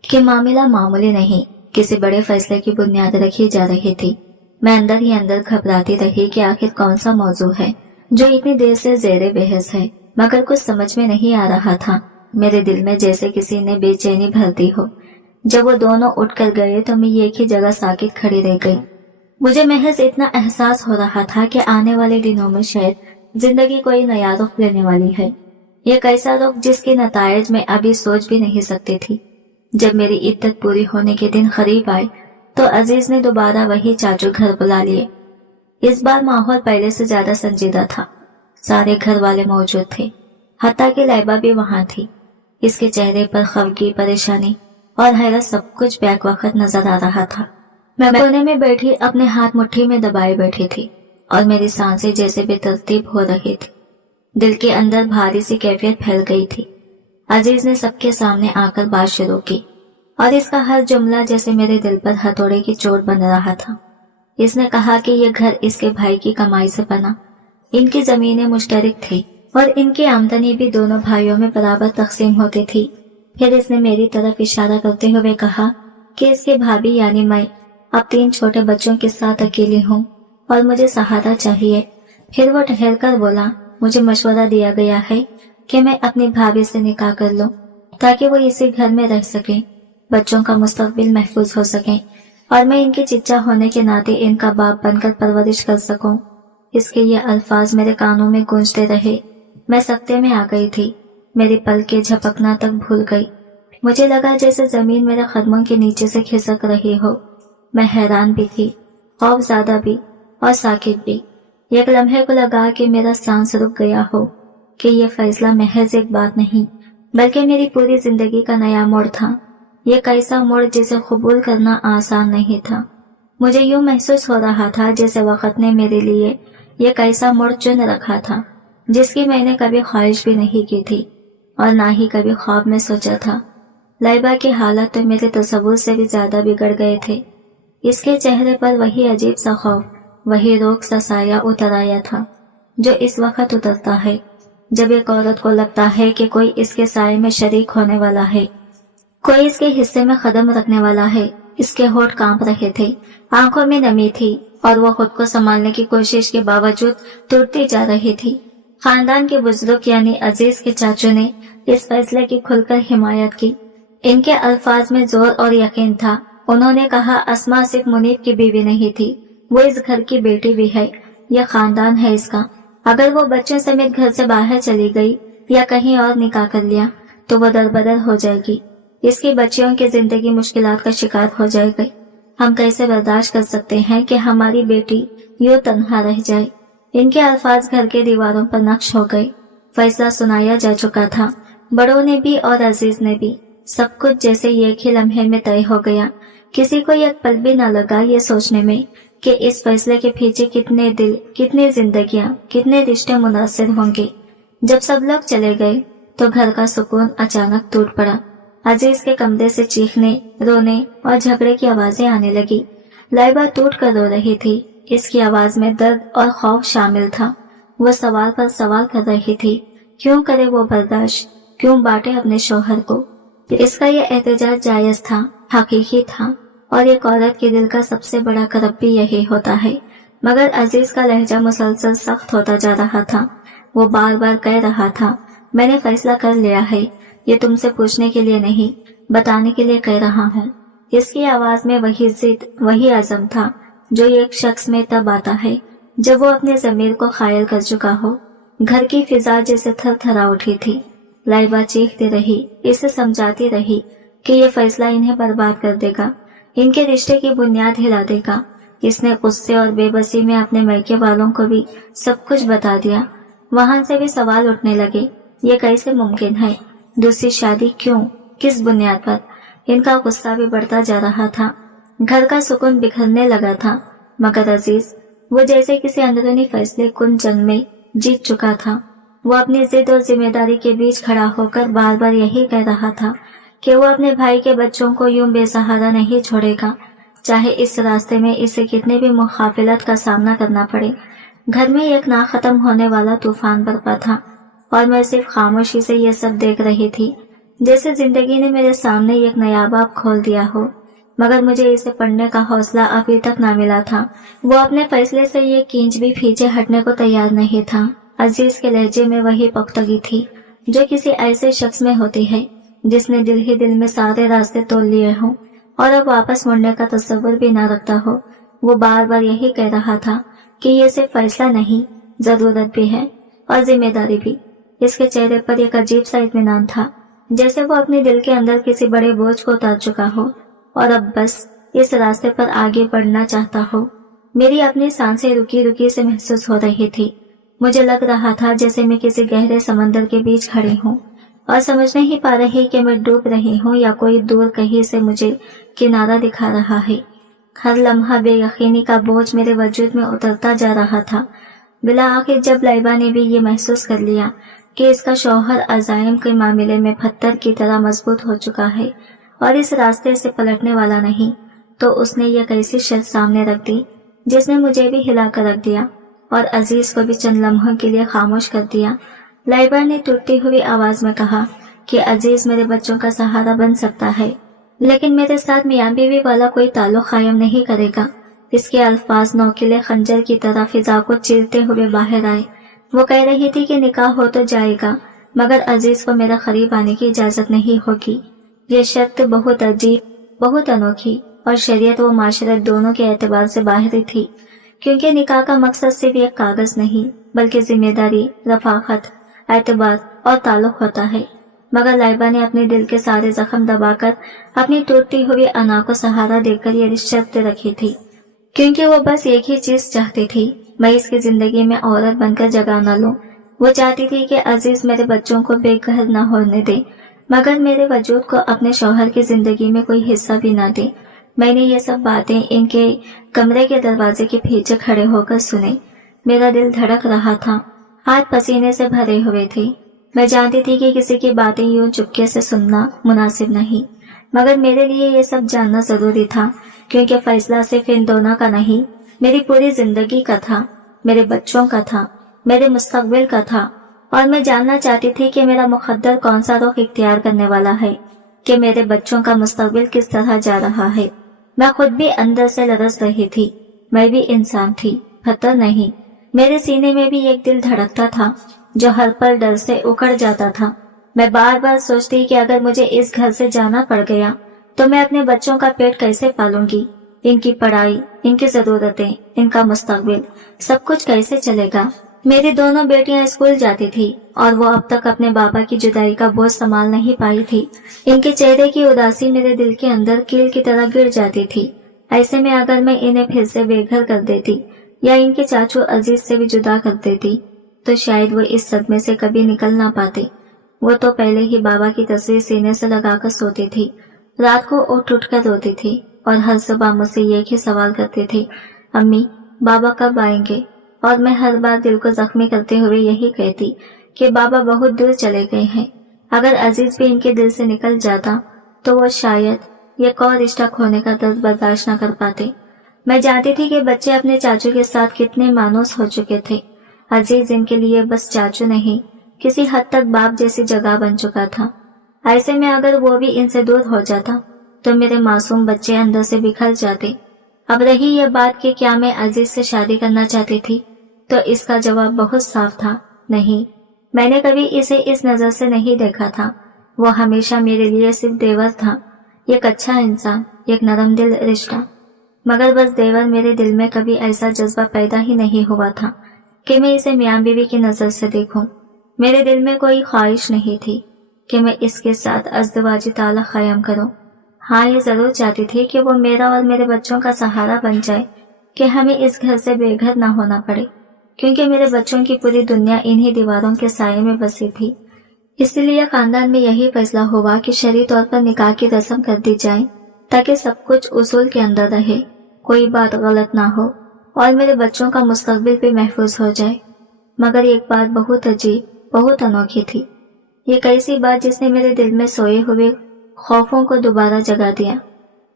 कि मामला मामूली नहीं, किसी बड़े फैसले की बुनियाद रखी जा रही थी। मैं अंदर ही अंदर घबराती रही कि आखिर कौन सा मौजू है जो इतनी देर से ज़ेरे बहस है, मगर कुछ समझ में नहीं आ रहा था। मेरे दिल में जैसे किसी ने बेचैनी भर दी हो। जब वो दोनों उठकर गए तो मैं एक ही जगह साकित खड़ी रह गई। मुझे महज इतना एहसास हो रहा था कि आने वाले दिनों में शायद जिंदगी कोई नया रुख लेने वाली है। एक ऐसा रुख जिसके नतायज मैं अभी सोच भी नहीं सकती थी। जब मेरी इद्दत पूरी होने के दिन करीब आए तो अजीज ने दोबारा वही चाचू घर बुला लिए। इस बार माहौल पहले से ज्यादा संजीदा था। सारे घर वाले मौजूद थे, हत्ता कि लाइबा भी वहां थी। इसके चेहरे पर खफगी, परेशानी और हैरत सब कुछ बैक वक्त नजर आ रहा था। मैं कोने में बैठी अपने हाथ मुट्ठी में दबाए बैठी थी और मेरी सांसें जैसे बेतरतीब हो रही थी। दिल के अंदर भारी सी कैफियत फैल गई थी। अजीज ने सबके सामने आकर बात शुरू की और इसका हर जुमला जैसे मेरे दिल पर हथौड़े की चोट बन रहा था। इसने कहा कि यह घर इसके भाई की कमाई से बना, इनकी जमीनें मुश्तरक थी और इनकी आमदनी भी दोनों भाइयों में बराबर तकसीम होती थी। फिर इसने मेरी तरफ इशारा करते हुए कहा कि इसके भाभी यानी मैं अब 3 छोटे बच्चों के साथ अकेली हूँ और मुझे सहारा चाहिए। फिर वो ठहर कर बोला, मुझे मशवरा दिया गया है कि मैं अपनी भाभी से निकाह कर लूं ताकि वो इसी घर में रह सके, बच्चों का मुस्तकबिल महफूज हो सके और मैं इनके चिच्चा होने के नाते इनका बाप बनकर परवरिश कर सकूं। इसके ये अल्फाज मेरे कानों में गूंजते रहे। मैं सकते में आ गई थी। मेरी पलकें झपकना तक भूल गई। मुझे लगा जैसे जमीन मेरे कदमों के नीचे से खिसक रही हो। मैं हैरान भी थी, खौफज़दा भी और साकित भी। एक लम्हे को लगा कि मेरा सांस रुक गया हो कि यह फैसला महज एक बात नहीं बल्कि मेरी पूरी जिंदगी का नया मोड़ था। ये कैसा मोड़ जिसे कबूल करना आसान नहीं था। मुझे यूं महसूस हो रहा था जैसे वक्त ने मेरे लिए ये कैसा मोड़ चुन रखा था जिसकी मैंने कभी ख्वाहिश भी नहीं की थी और ना ही कभी ख्वाब में सोचा था। लाइबा की हालत तो मेरे तसव्वुर से भी ज्यादा बिगड़ गए थे। इसके चेहरे पर वही अजीब सा खौफ, वही रोक सा साया उतर आया था जो इस वक्त उतरता है जब एक औरत को लगता है कि कोई इसके साये में शरीक होने वाला है, कोई इसके हिस्से में कदम रखने वाला है। इसके होठ कांप रहे थे, आंखों में नमी थी और वो खुद को संभालने की कोशिश के बावजूद टूटती जा रही थी। खानदान के बुजुर्ग यानी अजीज के चाचू ने इस फैसले की खुलकर हिमायत की। इनके अल्फाज में जोर और यकीन था। उन्होंने कहा, अस्मा सिर्फ मुनीब की बीवी नहीं थी, वो इस घर की बेटी भी है। यह खानदान है इसका। अगर वो बच्चों समेत घर से बाहर चली गई या कहीं और निकाह कर लिया तो वो दरबदर हो जाएगी। इसकी बच्चियों की जिंदगी मुश्किलात का शिकार हो जाएगी। हम कैसे बर्दाश्त कर सकते हैं कि हमारी बेटी यूं तन्हा रह जाए। इनके अल्फाज घर के दीवारों पर नक्श हो गए। फैसला सुनाया जा चुका था, बड़ों ने भी और अजीज ने भी। सब कुछ जैसे एक ही लम्हे में तय हो गया। किसी को एक पल भी न लगा ये सोचने में कि इस फैसले के पीछे कितने दिल, कितनी जिंदगियां, कितने रिश्ते मुनासिर होंगे। जब सब लोग चले गए तो घर का सुकून अचानक टूट पड़ा। अजीज के कमरे से चीखने, रोने और झगड़े की आवाजें आने लगी। लाइबा टूट कर रो रही थी। इसकी आवाज में दर्द और खौफ शामिल था। वो सवाल पर सवाल कर रही थी। क्यों करे वो बर्दाश्त, क्यों बांटे अपने शौहर को। इसका ये एहतजाज जायज था, हकीकी था और एक औरत के दिल का सबसे बड़ा करब भी यही होता है। मगर अजीज का लहजा मुसलसल सख्त होता जा रहा था। वो बार बार कह रहा था, मैंने फैसला कर लिया है, ये तुमसे पूछने के लिए नहीं, बताने के लिए कह रहा हूँ। इसकी आवाज में वही जिद, वही अज़म था जो एक शख्स में तब आता है जब वो अपने ज़मीर को कायल कर चुका हो। घर की फिजा जैसे थर थरा उठी थी। लाइबा चीखती रही, इसे समझाती रही कि ये फैसला इन्हें बर्बाद कर देगा, इनके रिश्ते की बुनियाद हिला देगा। इसने गुस्से और बेबसी में अपने मैके वालों को भी सब कुछ बता दिया। वहां से भी सवाल उठने लगे, ये कैसे मुमकिन है, दूसरी शादी क्यों, किस बुनियाद पर। इनका गुस्सा भी बढ़ता जा रहा था। घर का सुकून बिखरने लगा था। मगर अजीज, वो जैसे किसी अंदरूनी फैसले कुन जंग में जीत चुका था। वो अपनी जिद और जिम्मेदारी के बीच खड़ा होकर बार बार यही कह रहा था कि वो अपने भाई के बच्चों को यूं बेसहारा नहीं छोड़ेगा, चाहे इस रास्ते में इसे कितने भी मुखाफिलत का सामना करना पड़े। घर में एक ना खत्म होने वाला तूफान बरपा था और मैं सिर्फ खामोशी से ये सब देख रही थी, जैसे जिंदगी ने मेरे सामने एक नया बाब खोल दिया हो। मगर मुझे इसे पढ़ने का हौसला अभी तक ना मिला था। वो अपने फैसले से ये किंच भी पीछे हटने को तैयार नहीं था। अजीज के लहजे में वही पुख्तगी थी जो किसी ऐसे शख्स में होती है जिसने दिल ही दिल में सारे रास्ते तोड़ लिए हों और अब वापस मुड़ने का तस्वर भी ना रखता हो। वो बार बार यही कह रहा था कि ये सिर्फ फैसला नहीं, जरूरत भी है और जिम्मेदारी भी। इसके चेहरे पर एक अजीब सा इत्मीनान था, जैसे वो अपने दिल के अंदर किसी बड़े बोझ को उतार चुका हो और अब बस इस रास्ते पर आगे बढ़ना चाहता हो। मेरी अपनी सांसें रुकी रुकी से महसूस हो रही थी। मुझे लग रहा था जैसे मैं किसी गहरे समंदर के बीच खड़ी हूँ और समझ नहीं पा रही कि मैं डूब रही हूँ या कोई दूर कहीं से मुझे किनारा दिखा रहा है। हर लम्हा बेयकीनी का बोझ मेरे वजूद में उतरता जा रहा था। बिला आखिर जब लाइबा ने भी ये महसूस कर लिया कि इसका शौहर अज़ाइम के मामले में पत्थर की तरह मजबूत हो चुका है और इस रास्ते से पलटने वाला नहीं, तो उसने ये कैसी शर्त सामने रख दी जिसने मुझे भी हिला कर रख दिया और अजीज को भी चंद लम्हों के लिए खामोश कर दिया। लाइबा ने टूटती हुई आवाज में कहा कि अजीज मेरे बच्चों का सहारा बन सकता है, लेकिन मेरे साथ मियां बीवी वाला कोई ताल्लुक कायम नहीं करेगा। इसके अल्फाज नोकीले खंजर की तरह फिजा को चीरते हुए बाहर आए। वो कह रही थी कि निकाह हो तो जाएगा, मगर अजीज को मेरा करीब आने की इजाजत नहीं होगी। ये शर्त बहुत अजीब, बहुत अनोखी और शरीयत व माशरत दोनों के एतबार से बाहरी थी, क्योंकि निकाह का मकसद सिर्फ एक कागज नहीं बल्कि जिम्मेदारी, रफाकत, एतबार और ताल्लुक होता है। मगर लाइबा ने अपने दिल के सारे जख्म दबाकर अपनी टूटती हुई अना को सहारा देकर ये शर्त रखी थी, क्योंकि वो बस एक ही चीज चाहती थी, मैं इसकी जिंदगी में औरत बनकर जगह न लूं। वो चाहती थी कि अजीज मेरे बच्चों को बेघर न होने दे, मगर मेरे वजूद को अपने शौहर की जिंदगी में कोई हिस्सा भी न दे। मैंने ये सब बातें इनके कमरे के दरवाजे के पीछे खड़े होकर सुने। मेरा दिल धड़क रहा था, हाथ पसीने से भरे हुए थे। मैं जानती थी कि किसी की बातें यूं चुपके से सुनना मुनासिब नहीं, मगर मेरे लिए ये सब जानना जरूरी था, क्योंकि फैसला सिर्फ इन दोनों का नहीं, मेरी पूरी जिंदगी का था, मेरे बच्चों का था, मेरे मुस्तकबिल का था। और मैं जानना चाहती थी कि मेरा मुकद्दर कौन सा रुख इख्तियार करने वाला है, कि मेरे बच्चों का मुस्तकबिल किस तरह जा रहा है। मैं खुद भी अंदर से लरस रही थी। मैं भी इंसान थी, पत्थर नहीं। मेरे सीने में भी एक दिल धड़कता था जो हर पल डर से उकड़ जाता था। मैं बार बार सोचती कि अगर मुझे इस घर से जाना पड़ गया तो मैं अपने बच्चों का पेट कैसे पालूंगी, इनकी पढ़ाई, इनकी जरूरतें, इनका मुस्तकबिल, सब कुछ कैसे चलेगा। मेरी दोनों बेटियां स्कूल जाती थी और वो अब तक अपने बाबा की जुदाई का बोझ संभाल नहीं पाई थी। इनके चेहरे की उदासी मेरे दिल के अंदर कील की तरह गिर जाती थी। ऐसे में अगर मैं इन्हें फिर से बेघर कर देती या इनके चाचू अजीज से भी जुदा कर देती तो शायद वो इस सदमे से कभी निकल ना पाते। वो तो पहले ही बाबा की तस्वीर सीने से लगाकर सोती थी, रात को उठ उठ कर रोती थी और हर सुबह मुझसे एक ही सवाल करते थे, अम्मी बाबा कब आएंगे। और मैं हर बार दिल को जख्मी करते हुए यही कहती कि बाबा बहुत दूर चले गए हैं। अगर अजीज भी इनके दिल से निकल जाता तो वो शायद एक और रिश्ता खोने का दर्द बर्दाश्त न कर पाते। मैं जानती थी कि बच्चे अपने चाचू के साथ कितने मानूस हो चुके थे। अजीज इनके लिए बस चाचू नहीं, किसी हद तक बाप जैसी जगह बन चुका था। ऐसे में अगर वो भी इनसे दूर हो जाता तो मेरे मासूम बच्चे अंदर से बिखर जाते। अब रही ये बात कि क्या मैं अजीज से शादी करना चाहती थी, तो इसका जवाब बहुत साफ था, नहीं। मैंने कभी इसे इस नजर से नहीं देखा था। वो हमेशा मेरे लिए सिर्फ देवर था, एक अच्छा इंसान, एक नरम दिल रिश्ता। मगर बस देवर मेरे दिल में कभी ऐसा जज्बा पैदा ही नहीं हुआ था कि मैं इसे मियां बीवी की नजर से देखूं। मेरे दिल में कोई ख्वाहिश नहीं थी कि मैं इसके साथ अज़दवाजी ताल्लुक़ कायम करूं। हाँ, ये जरूर चाहती थी कि वो मेरा और मेरे बच्चों का सहारा बन जाए, कि हमें इस घर से बेघर न होना पड़े, क्योंकि मेरे बच्चों की पूरी दुनिया इन्हीं दीवारों के साये में बसी थी। इसलिए खानदान में यही फैसला हुआ कि शरई तौर पर निकाह की रस्म कर दी जाए, ताकि सब कुछ उसूल के अंदर रहे, कोई बात गलत ना हो और मेरे बच्चों का मुस्तकबिल भी महफूज हो जाए। मगर एक बात बहुत अजीब, बहुत अनोखी थी। ये कैसी बात जिसने मेरे दिल में सोए हुए खौफों को दोबारा जगा दिया।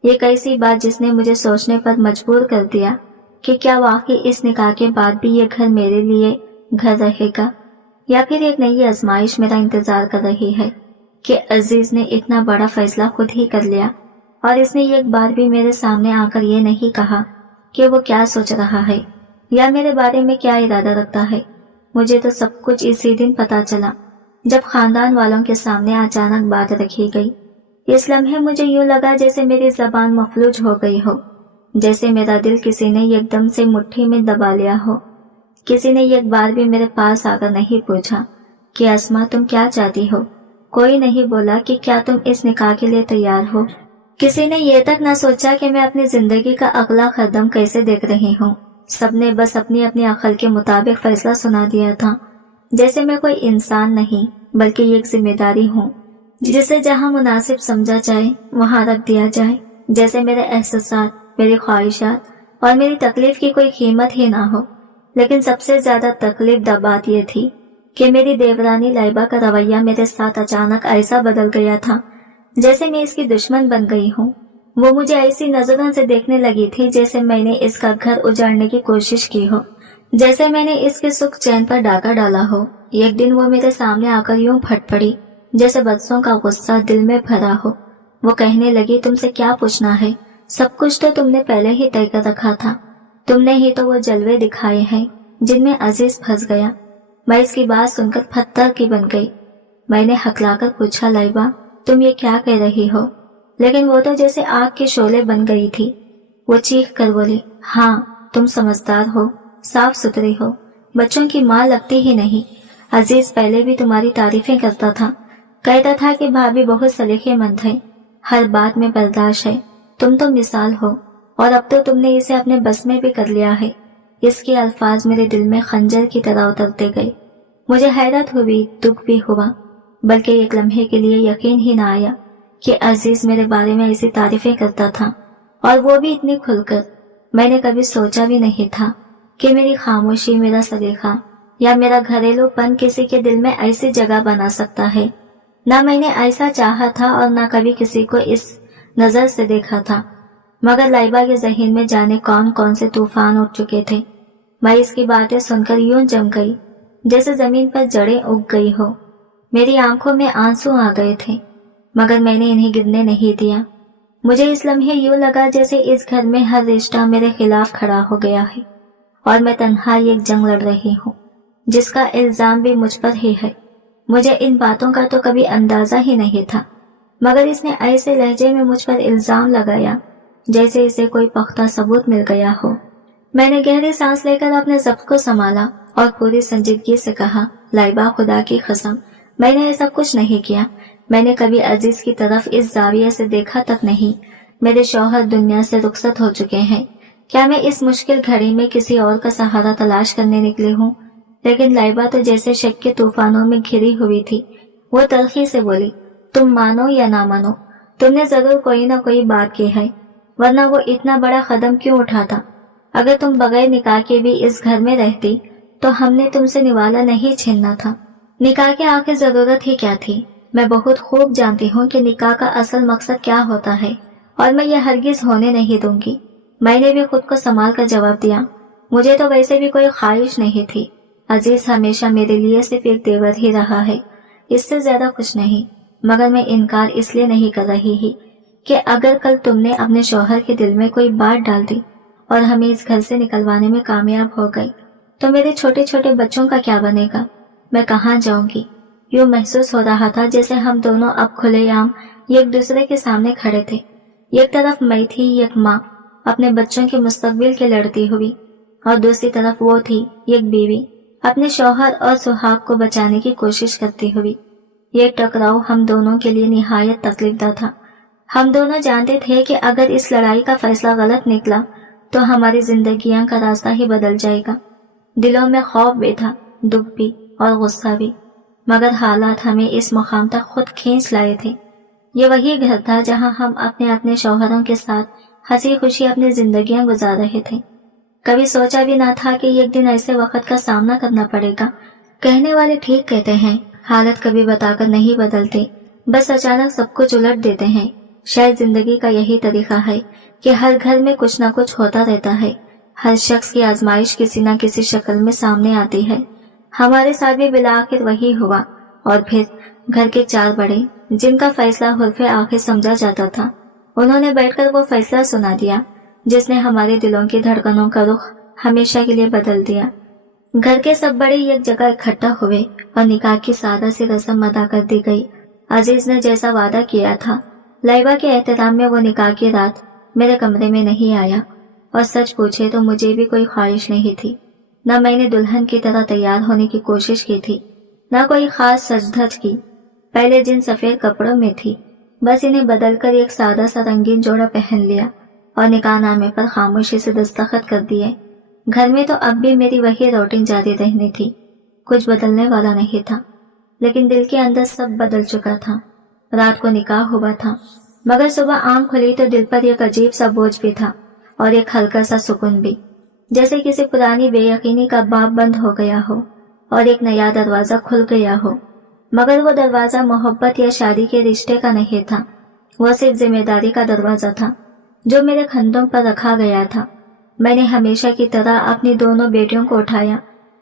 ये कैसी बात जिसने मुझे सोचने पर मजबूर कर दिया کہ کیا واقعی اس نکاح کے بعد بھی یہ گھر میرے لیے گھر رہے گا، یا پھر ایک نئی آزمائش میرا انتظار کر رہی ہے کہ عزیز نے اتنا بڑا فیصلہ خود ہی کر لیا اور اس نے ایک بار بھی میرے سامنے آ کر یہ نہیں کہا کہ وہ کیا سوچ رہا ہے یا میرے بارے میں کیا ارادہ رکھتا ہے۔ مجھے تو سب کچھ اسی دن پتا چلا جب خاندان والوں کے سامنے اچانک بات رکھی گئی۔ اس لمحے مجھے یوں لگا جیسے میری زبان مفلوج ہو گئی ہو، جیسے میرا دل کسی نے ایک دم سے مٹھی میں دبا لیا ہو۔ کسی نے ایک بار بھی میرے پاس آ کر نہیں پوچھا کہ اسما تم کیا چاہتی ہو، کوئی نہیں بولا کہ کیا تم اس نکاح کے لیے تیار ہو، کسی نے یہ تک نہ سوچا کہ میں اپنی زندگی کا اگلا قدم کیسے دیکھ رہی ہوں۔ سب نے بس اپنی اپنی عقل کے مطابق فیصلہ سنا دیا تھا، جیسے میں کوئی انسان نہیں بلکہ ایک ذمہ داری ہوں جسے جہاں مناسب سمجھا جائے وہاں رکھ دیا جائے، جیسے میرے احساسات، میری خواہشات اور میری تکلیف کی کوئی قیمت ہی نہ ہو۔ لیکن سب سے زیادہ تکلیف دہ بات یہ تھی کہ میری دیورانی لائبہ کا رویہ میرے ساتھ اچانک ایسا بدل گیا تھا جیسے میں اس کی دشمن بن گئی ہوں۔ وہ مجھے ایسی نظروں سے دیکھنے لگی تھی جیسے میں نے اس کا گھر اجاڑنے کی کوشش کی ہو، جیسے میں نے اس کے سکھ چین پر ڈاکہ ڈالا ہو۔ ایک دن وہ میرے سامنے آ کر یوں پھٹ پڑی جیسے بچوں کا غصہ دل میں بھرا ہو۔ وہ کہنے لگی تم سے کیا پوچھنا ہے، سب کچھ تو تم نے پہلے ہی طے کر رکھا تھا، تم نے ہی تو وہ جلوے دکھائے ہیں جن میں عزیز پھنس گیا۔ میں اس کی بات سن کر پتھر کی بن گئی۔ میں نے ہکلا کر پوچھا لائبہ تم یہ کیا کہہ رہی ہو؟ لیکن وہ تو جیسے آگ کے شعلے بن گئی تھی۔ وہ چیخ کر بولی ہاں تم سمجھدار ہو، صاف ستھری ہو، بچوں کی ماں لگتی ہی نہیں۔ عزیز پہلے بھی تمہاری تعریفیں کرتا تھا، کہتا تھا کہ بھابھی بہت سلیقے مند ہے، ہر بات میں برداشت ہے، تم تو مثال ہو، اور اب تو تم نے اسے اپنے بس میں بھی کر لیا ہے۔ اس کے الفاظ میرے دل میں خنجر کی طرح اترتے گئے۔ مجھے حیرت ہوئی، دکھ بھی ہوا، بلکہ ایک لمحے کے لیے یقین ہی نہ آیا کہ عزیز میرے بارے میں ایسی تعریفیں کرتا تھا، اور وہ بھی اتنی کھل کر۔ میں نے کبھی سوچا بھی نہیں تھا کہ میری خاموشی، میرا سلیقہ یا میرا گھریلو پن کسی کے دل میں ایسی جگہ بنا سکتا ہے۔ نہ میں نے ایسا چاہا تھا اور نہ کبھی کسی کو اس نظر سے دیکھا تھا، مگر لائبہ کے ذہن میں جانے کون کون سے طوفان اٹھ چکے تھے۔ میں اس کی باتیں سن کر یوں جم گئی جیسے زمین پر جڑیں اگ گئی ہو۔ میری آنکھوں میں آنسو آ گئے تھے، مگر میں نے انہیں گرنے نہیں دیا۔ مجھے اس لمحے یوں لگا جیسے اس گھر میں ہر رشتہ میرے خلاف کھڑا ہو گیا ہے اور میں تنہا ایک جنگ لڑ رہی ہوں جس کا الزام بھی مجھ پر ہی ہے۔ مجھے ان باتوں کا تو کبھی اندازہ ہی نہیں تھا، مگر اس نے ایسے لہجے میں مجھ پر الزام لگایا جیسے اسے کوئی پختہ ثبوت مل گیا ہو۔ میں نے گہری سانس لے کر اپنے ضبط کو سنبھالا اور پوری سنجیدگی سے کہا لائبہ خدا کی قسم میں نے ایسا کچھ نہیں کیا، میں نے کبھی عزیز کی طرف اس زاویے سے دیکھا تک نہیں۔ میرے شوہر دنیا سے رخصت ہو چکے ہیں، کیا میں اس مشکل گھڑی میں کسی اور کا سہارا تلاش کرنے نکلی ہوں؟ لیکن لائبہ تو جیسے شک کے طوفانوں میں گھری ہوئی تھی۔ وہ تلخی سے بولی تم مانو یا نہ مانو، تم نے ضرور کوئی نہ کوئی بات کی ہے، ورنہ وہ اتنا بڑا قدم کیوں اٹھاتا؟ اگر تم بغیر نکاح کے بھی اس گھر میں رہتی تو ہم نے تم سے نوالا نہیں چھیننا تھا۔ نکاح کے آخر ضرورت ہی کیا تھی؟ میں بہت خوب جانتی ہوں کہ نکاح کا اصل مقصد کیا ہوتا ہے، اور میں یہ ہرگز ہونے نہیں دوں گی۔ میں نے بھی خود کو سنبھال کر جواب دیا مجھے تو ویسے بھی کوئی خواہش نہیں تھی، عزیز ہمیشہ میرے لیے صرف ایک دیور ہی رہا ہے، اس سے زیادہ کچھ نہیں۔ مگر میں انکار اس لیے نہیں کر رہی ہی کہ اگر کل تم نے اپنے شوہر کے دل میں کوئی بات ڈال دی اور ہمیں اس گھر سے نکلوانے میں کامیاب ہو گئی تو میرے چھوٹے چھوٹے بچوں کا کیا بنے گا؟ میں کہاں جاؤں گی؟ یوں محسوس ہو رہا تھا جیسے ہم دونوں اب کھلے عام ایک دوسرے کے سامنے کھڑے تھے۔ ایک طرف میں تھی ایک ماں اپنے بچوں کے مستقبل کے لڑتی ہوئی، اور دوسری طرف وہ تھی ایک بیوی اپنے شوہر اور سہاگ کو بچانے کی کوشش کرتی ہوئی۔ یہ ٹکراؤ ہم دونوں کے لیے نہایت تکلیف دہ تھا۔ ہم دونوں جانتے تھے کہ اگر اس لڑائی کا فیصلہ غلط نکلا تو ہماری زندگیاں کا راستہ ہی بدل جائے گا۔ دلوں میں خوف بھی تھا، دکھ بھی اور غصہ بھی، مگر حالات ہمیں اس مقام تک خود کھینچ لائے تھے۔ یہ وہی گھر تھا جہاں ہم اپنے شوہروں کے ساتھ ہنسی خوشی اپنی زندگیاں گزار رہے تھے۔ کبھی سوچا بھی نہ تھا کہ ایک دن ایسے وقت کا سامنا کرنا پڑے گا۔ کہنے والے ٹھیک کہتے ہیں، حالت کبھی بتا کر نہیں بدلتے، بس اچانک سب کچھ الٹ دیتے ہیں۔ شاید زندگی کا یہی طریقہ ہے کہ ہر گھر میں کچھ نہ کچھ ہوتا رہتا ہے، हर शख्स की आजमाइश किसी न किसी शक्ल में सामने आती है। हमारे साथ भी बिला आखिर वही हुआ। और फिर घर के 4 बड़े, जिनका फैसला हुर्फ़े आखिर समझा जाता था, उन्होंने बैठकर वो फैसला सुना दिया जिसने हमारे दिलों की धड़कनों का रुख हमेशा के लिए बदल दिया। घर के सब बड़े एक जगह इकट्ठा हुए और निकाह की सादा सी रस्म अदा कर दी गई। अजीज ने जैसा वादा किया था, लाइबा के एहतराम में वो निकाह की रात मेरे कमरे में नहीं आया। और सच पूछे तो मुझे भी कोई ख्वाहिश नहीं थी। न मैंने दुल्हन की तरह तैयार होने की कोशिश की थी, न कोई खास सज धज की। पहले जिन सफेद कपड़ों में थी, बस इन्हें बदलकर एक सादा सा रंगीन जोड़ा पहन लिया और निकाहनामे पर खामोशी से दस्तखत कर दिए। घर में तो अब भी मेरी वही रूटीन जारी रहनी थी, कुछ बदलने वाला नहीं था। लेकिन दिल के अंदर सब बदल चुका था। रात को निकाह हुआ था, मगर सुबह आंख खुली तो दिल पर एक अजीब सा बोझ भी था और एक हल्का सा सुकून भी, जैसे किसी पुरानी बेयकीनी का बाब बंद हो गया हो और एक नया दरवाजा खुल गया हो। मगर वो दरवाजा मोहब्बत या शादी के रिश्ते का नहीं था, वो सिर्फ जिम्मेदारी का दरवाजा था जो मेरे कंधों पर रखा गया था। मैंने हमेशा की तरह अपनी दोनों बेटियों को उठाया,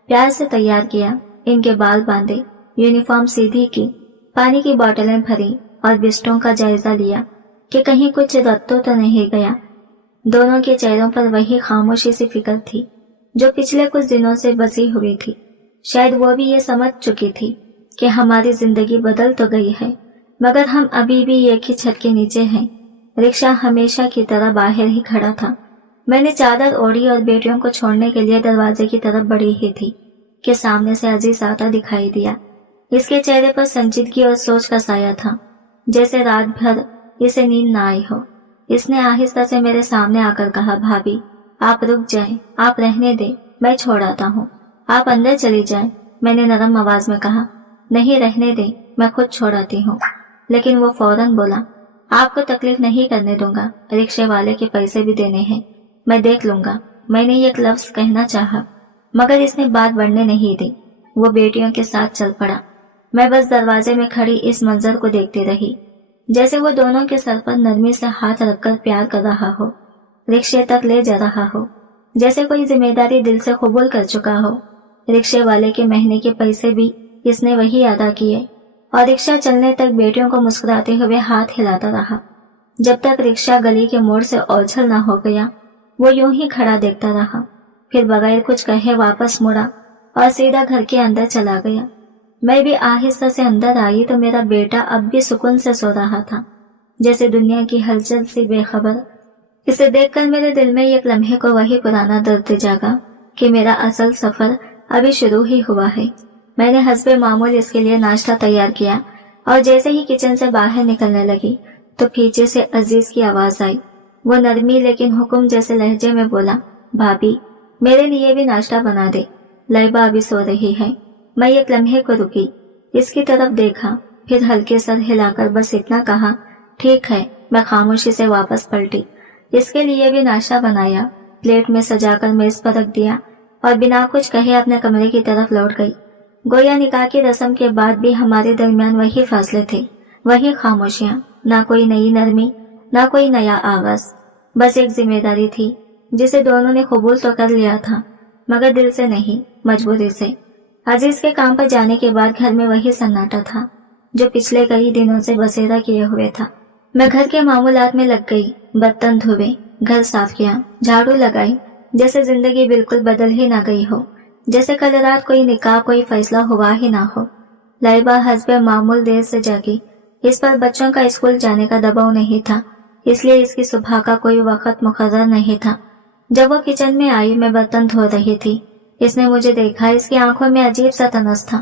प्यार से तैयार किया, इनके बाल बांधे, यूनिफॉर्म सीधी की, पानी की बोतलें भरी और बिस्तरों का जायजा लिया कि कहीं कुछ रत्तो तो नहीं गया। दोनों के चेहरों पर वही खामोशी सी फिक्र थी जो पिछले कुछ दिनों से बसी हुई थी। शायद वो भी ये समझ चुकी थी कि हमारी जिंदगी बदल तो गई है, मगर हम अभी भी एक ही छत के नीचे हैं। रिक्शा हमेशा की तरह बाहर ही खड़ा था। मैंने चादर ओढ़ी और बेटियों को छोड़ने के लिए दरवाजे की तरफ बढ़ी ही थी कि सामने से अजीज आता दिखाई दिया। इसके चेहरे पर संजीदगी और सोच का साया था, जैसे रात भर इसे नींद न आई हो। इसने आहिस्ता से मेरे सामने आकर कहा, भाभी आप रुक जाएं, आप रहने दें, मैं छोड़ आता हूँ, आप अंदर चली जाएं। मैंने नरम आवाज में कहा, नहीं रहने दें, मैं खुद छोड़ आती हूँ। लेकिन वो फौरन बोला, आपको तकलीफ नहीं करने दूंगा, रिक्शे वाले के पैसे भी देने हैं, मैं देख लूंगा। मैंने एक लफ्ज कहना चाहा, मगर इसने बात बढ़ने नहीं दी। वो बेटियों के साथ चल पड़ा। मैं बस दरवाजे में खड़ी इस मंजर को देखती रही, जैसे वो दोनों के सर पर नरमी से हाथ रखकर प्यार कर रहा हो, रिक्शे तक ले जा रहा हो, जैसे कोई जिम्मेदारी दिल से कबूल कर चुका हो। रिक्शे वाले के महीने के पैसे भी इसने वही अदा किए और रिक्शा चलने तक बेटियों को मुस्कुराते हुए हाथ हिलाता रहा। जब तक रिक्शा गली के मोड़ से ओझल न हो गया, वो यूं ही खड़ा देखता रहा। फिर बगैर कुछ कहे वापस मुड़ा और सीधा घर के अंदर चला गया। मैं भी आहिस्ता से अंदर आई तो मेरा बेटा अब भी सुकून से सो रहा था, जैसे दुनिया की हलचल से बेखबर। इसे देखकर मेरे दिल में एक लम्हे को वही पुराना दर्द जागा कि मेरा असल सफर अभी शुरू ही हुआ है। मैंने हस्बे मामूल इसके लिए नाश्ता तैयार किया और जैसे ही किचन से बाहर निकलने लगी तो पीछे से अजीज की आवाज आई। वो नरमी लेकिन हुक्म जैसे लहजे में बोला, भाभी मेरे लिए भी नाश्ता बना दे, लाइबा अभी सो रही है। मैं एक लम्हे को रुकी, इसकी तरफ देखा, फिर हल्के सर हिलाकर बस इतना कहा, ठीक है। मैं खामोशी से वापस पलटी, इसके लिए भी नाश्ता बनाया, प्लेट में सजाकर मेज पर रख दिया और बिना कुछ कहे अपने कमरे की तरफ लौट गई। गोया निकाह की रस्म के बाद भी हमारे दरमियान वही फासले थे, वही खामोशियां, ना कोई नई नरमी, ना कोई नया आवाज। बस एक जिम्मेदारी थी जिसे दोनों ने कबूल तो कर लिया था, मगर दिल से नहीं, मजबूरी से। अजीज के काम पर जाने के बाद घर में वही सन्नाटा था जो पिछले कई दिनों से बसेरा किए हुए था। मैं घर के मामूलात में लग गई, बर्तन धोए, घर साफ किया, झाड़ू लगाई, जैसे जिंदगी बिल्कुल बदल ही ना गई हो, जैसे कल रात कोई निकाह, कोई फैसला हुआ ही ना हो। लाइबा हस्बे मामूल देर से जागी। इस पर बच्चों का स्कूल जाने का दबाव नहीं था, इसलिए इसकी सुबह का कोई वक्त मुकर्रर नहीं था। जब वो किचन में आई, मैं बर्तन धो रही थी। इसने मुझे देखा, इसकी आंखों में अजीब सा तनस था।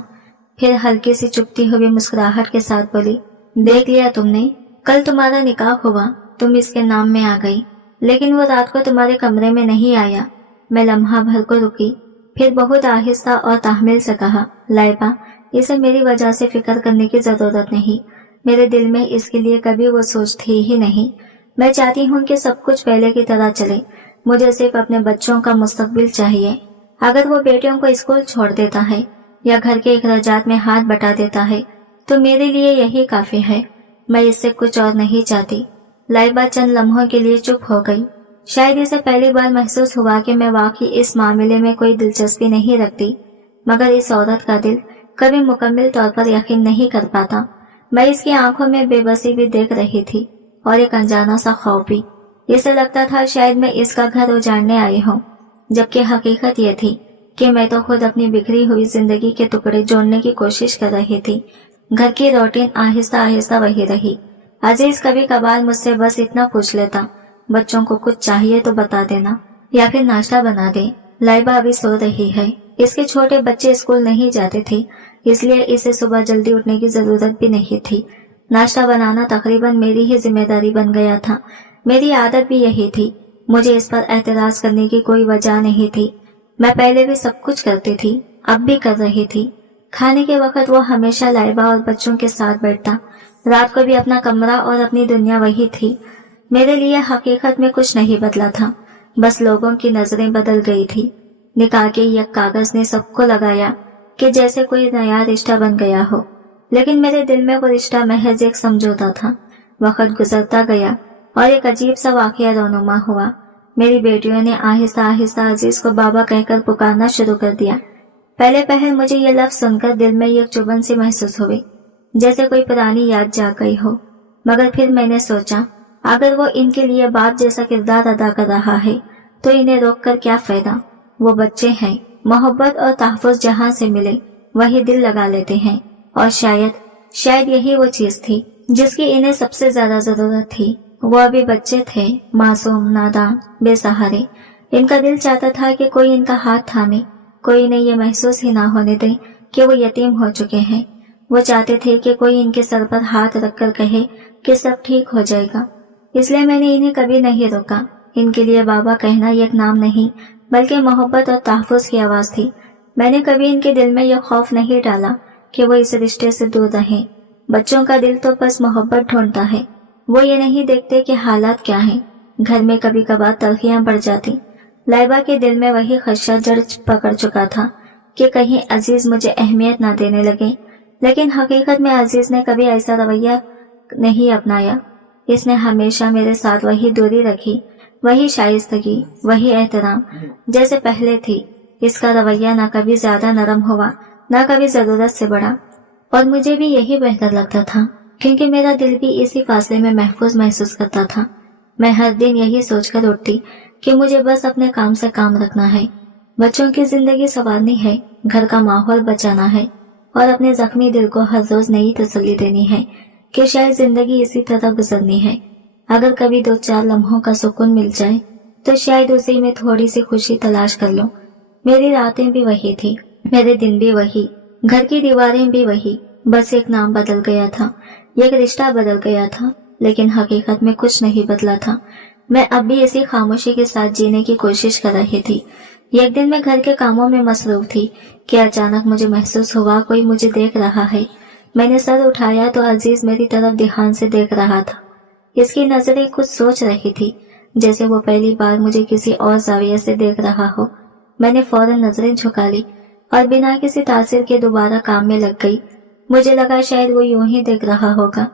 फिर हल्की सी चुपती हुई मुस्कुराहट के साथ बोली, देख लिया तुमने, कल तुम्हारा निकाह हुआ, तुम इसके नाम में आ गई, लेकिन वो रात को तुम्हारे कमरे में नहीं आया। मैं लम्हा भर को रुकी, फिर बहुत आहिस्ता और ताहमिल से कहा, लाइबा इसे मेरी वजह से फिक्र करने की जरूरत नहीं, मेरे दिल में इसके लिए कभी वो सोच थी ही नहीं। मैं चाहती हूँ कि सब कुछ पहले की तरह चले, मुझे सिर्फ अपने बच्चों का मुस्तकबिल चाहिए। अगर वो बेटियों को स्कूल छोड़ देता है या घर के अखराजात में हाथ बटा देता है तो मेरे लिए यही काफी है, मैं इससे कुछ और नहीं चाहती। लाइबा चंद लम्हों के लिए चुप हो गई, शायद इसे पहली बार महसूस हुआ कि मैं वाकई इस मामले में कोई दिलचस्पी नहीं रखती, मगर इस औरत का दिल कभी मुकम्मल तौर पर यकीन नहीं कर पाता। मैं इसकी आंखों में बेबसी भी देख रही थी और एक अनजाना सा खौफ भी। इसे लगता था शायद मैं इसका घर उजाड़ने आई हूँ, जबकि हकीकत ये थी कि मैं तो खुद अपनी बिखरी हुई जिंदगी के टुकड़े जोड़ने की कोशिश कर रही थी। घर की रूटीन आहिस्ता आहिस्ता वही रही। अजीज कभी कभार मुझसे बस इतना पूछ लेता, बच्चों को कुछ चाहिए तो बता देना या फिर नाश्ता बना दे। लाइबा अभी सो रही है। इसके छोटे बच्चे स्कूल नहीं जाते थे, इसलिए इसे सुबह जल्दी उठने की जरूरत भी नहीं थी। नाश्ता बनाना तकरीबन मेरी ही जिम्मेदारी बन गया था। मेरी आदत भी यही थी। मुझे इस पर एतराज करने की कोई वजह नहीं थी। मैं पहले भी सब कुछ करती थी, अब भी कर रही थी। खाने के वक्त वो हमेशा लाइबा और बच्चों के साथ बैठता। रात को भी अपना कमरा और अपनी दुनिया वही थी। मेरे लिए हकीकत में कुछ नहीं बदला था, बस लोगों की नजरें बदल गई थी। निकाह के एक कागज ने सबको लगाया कि जैसे कोई नया रिश्ता बन गया हो, लेकिन मेरे दिल में वो रिश्ता महज एक समझौता था। वक्त गुजरता गया और एक अजीब सा वाकया रोनुमा हुआ। मेरी बेटियों ने आहिस्ता आहिस्ता अजीज को बाबा कहकर पुकारना शुरू कर दिया। पहले पहल मुझे ये लफ्ज सुनकर दिल में एक चुभन सी महसूस हुई, जैसे कोई पुरानी याद जाग गई हो। मगर फिर मैंने सोचा, अगर वो इनके लिए बाप जैसा किरदार अदा कर रहा है तो इन्हें रोक कर क्या फायदा। वो बच्चे हैं, मोहब्बत और तहफ़्फ़ुज़ जहाँ से मिले वही दिल लगा लेते हैं, और शायद यही वो चीज थी जिसकी इन्हें सबसे ज्यादा जरूरत थी। वो अभी बच्चे थे, मासूम, नादान, बेसहारे। इनका दिल चाहता था कि कोई इनका हाथ थामे, कोई इन्हें ये महसूस ही ना होने दे कि वो यतीम हो चुके हैं। वो चाहते थे कि कोई इनके सर पर हाथ रखकर कहे कि सब ठीक हो जाएगा। इसलिए मैंने इन्हें कभी नहीं रोका। इनके लिए बाबा कहना एक नाम नहीं, बल्कि मोहब्बत और तहफ़्फ़ुज़ की आवाज थी। मैंने कभी इनके दिल में यह खौफ नहीं डाला कि वो इस रिश्ते से दूर रहें। बच्चों का दिल तो बस मोहब्बत ढूंढता है, वो ये नहीं देखते कि हालात क्या हैं। घर में कभी कभार तलखियां बढ़ जाती। लाइबा के दिल में वही खदशा जड़ पकड़ चुका था कि कहीं अजीज मुझे अहमियत ना देने लगे, लेकिन हकीकत में अजीज ने कभी ऐसा रवैया नहीं अपनाया। इसने हमेशा मेरे साथ वही दूरी रखी, वही शाइस्तगी, वही एहतराम जैसे पहले थी। इसका रवैया ना कभी ज्यादा नरम हुआ, ना कभी जरूरत से बढ़ा, और मुझे भी यही बेहतर लगता था, क्योंकि मेरा दिल भी इसी फासले में महफूज महसूस करता था। मैं हर दिन यही सोचकर उठती कि मुझे बस अपने काम से काम रखना है, बच्चों की जिंदगी संवारनी है, घर का माहौल बचाना है, और अपने जख्मी दिल को हर रोज नई तसल्ली देनी है कि शायद जिंदगी इसी तरह गुजरनी है। अगर कभी 2-4 लम्हों का सुकून मिल जाए तो शायद उसी में थोड़ी सी खुशी तलाश कर लूं। मेरी रातें भी वही थी, मेरे दिन भी वही, घर की दीवारें भी वही, बस एक नाम बदल गया था, एक रिश्ता बदल गया था, लेकिन हकीकत में कुछ नहीं बदला था। मैं अब भी इसी खामोशी के साथ जीने की कोशिश कर रही थी। एक दिन मैं घर के कामों में मसरूफ थी कि अचानक मुझे महसूस हुआ कोई मुझे देख रहा है। मैंने सर उठाया तो अजीज मेरी तरफ ध्यान से देख रहा था। इसकी नजरें कुछ सोच रही थी, जैसे वो पहली बार मुझे किसी और जाविये से देख रहा हो। मैंने फौरन नजरें झुका ली और बिना किसी तासीर के दोबारा काम में लग गई। मुझे लगा शायद वो यूं ही देख रहा होगा,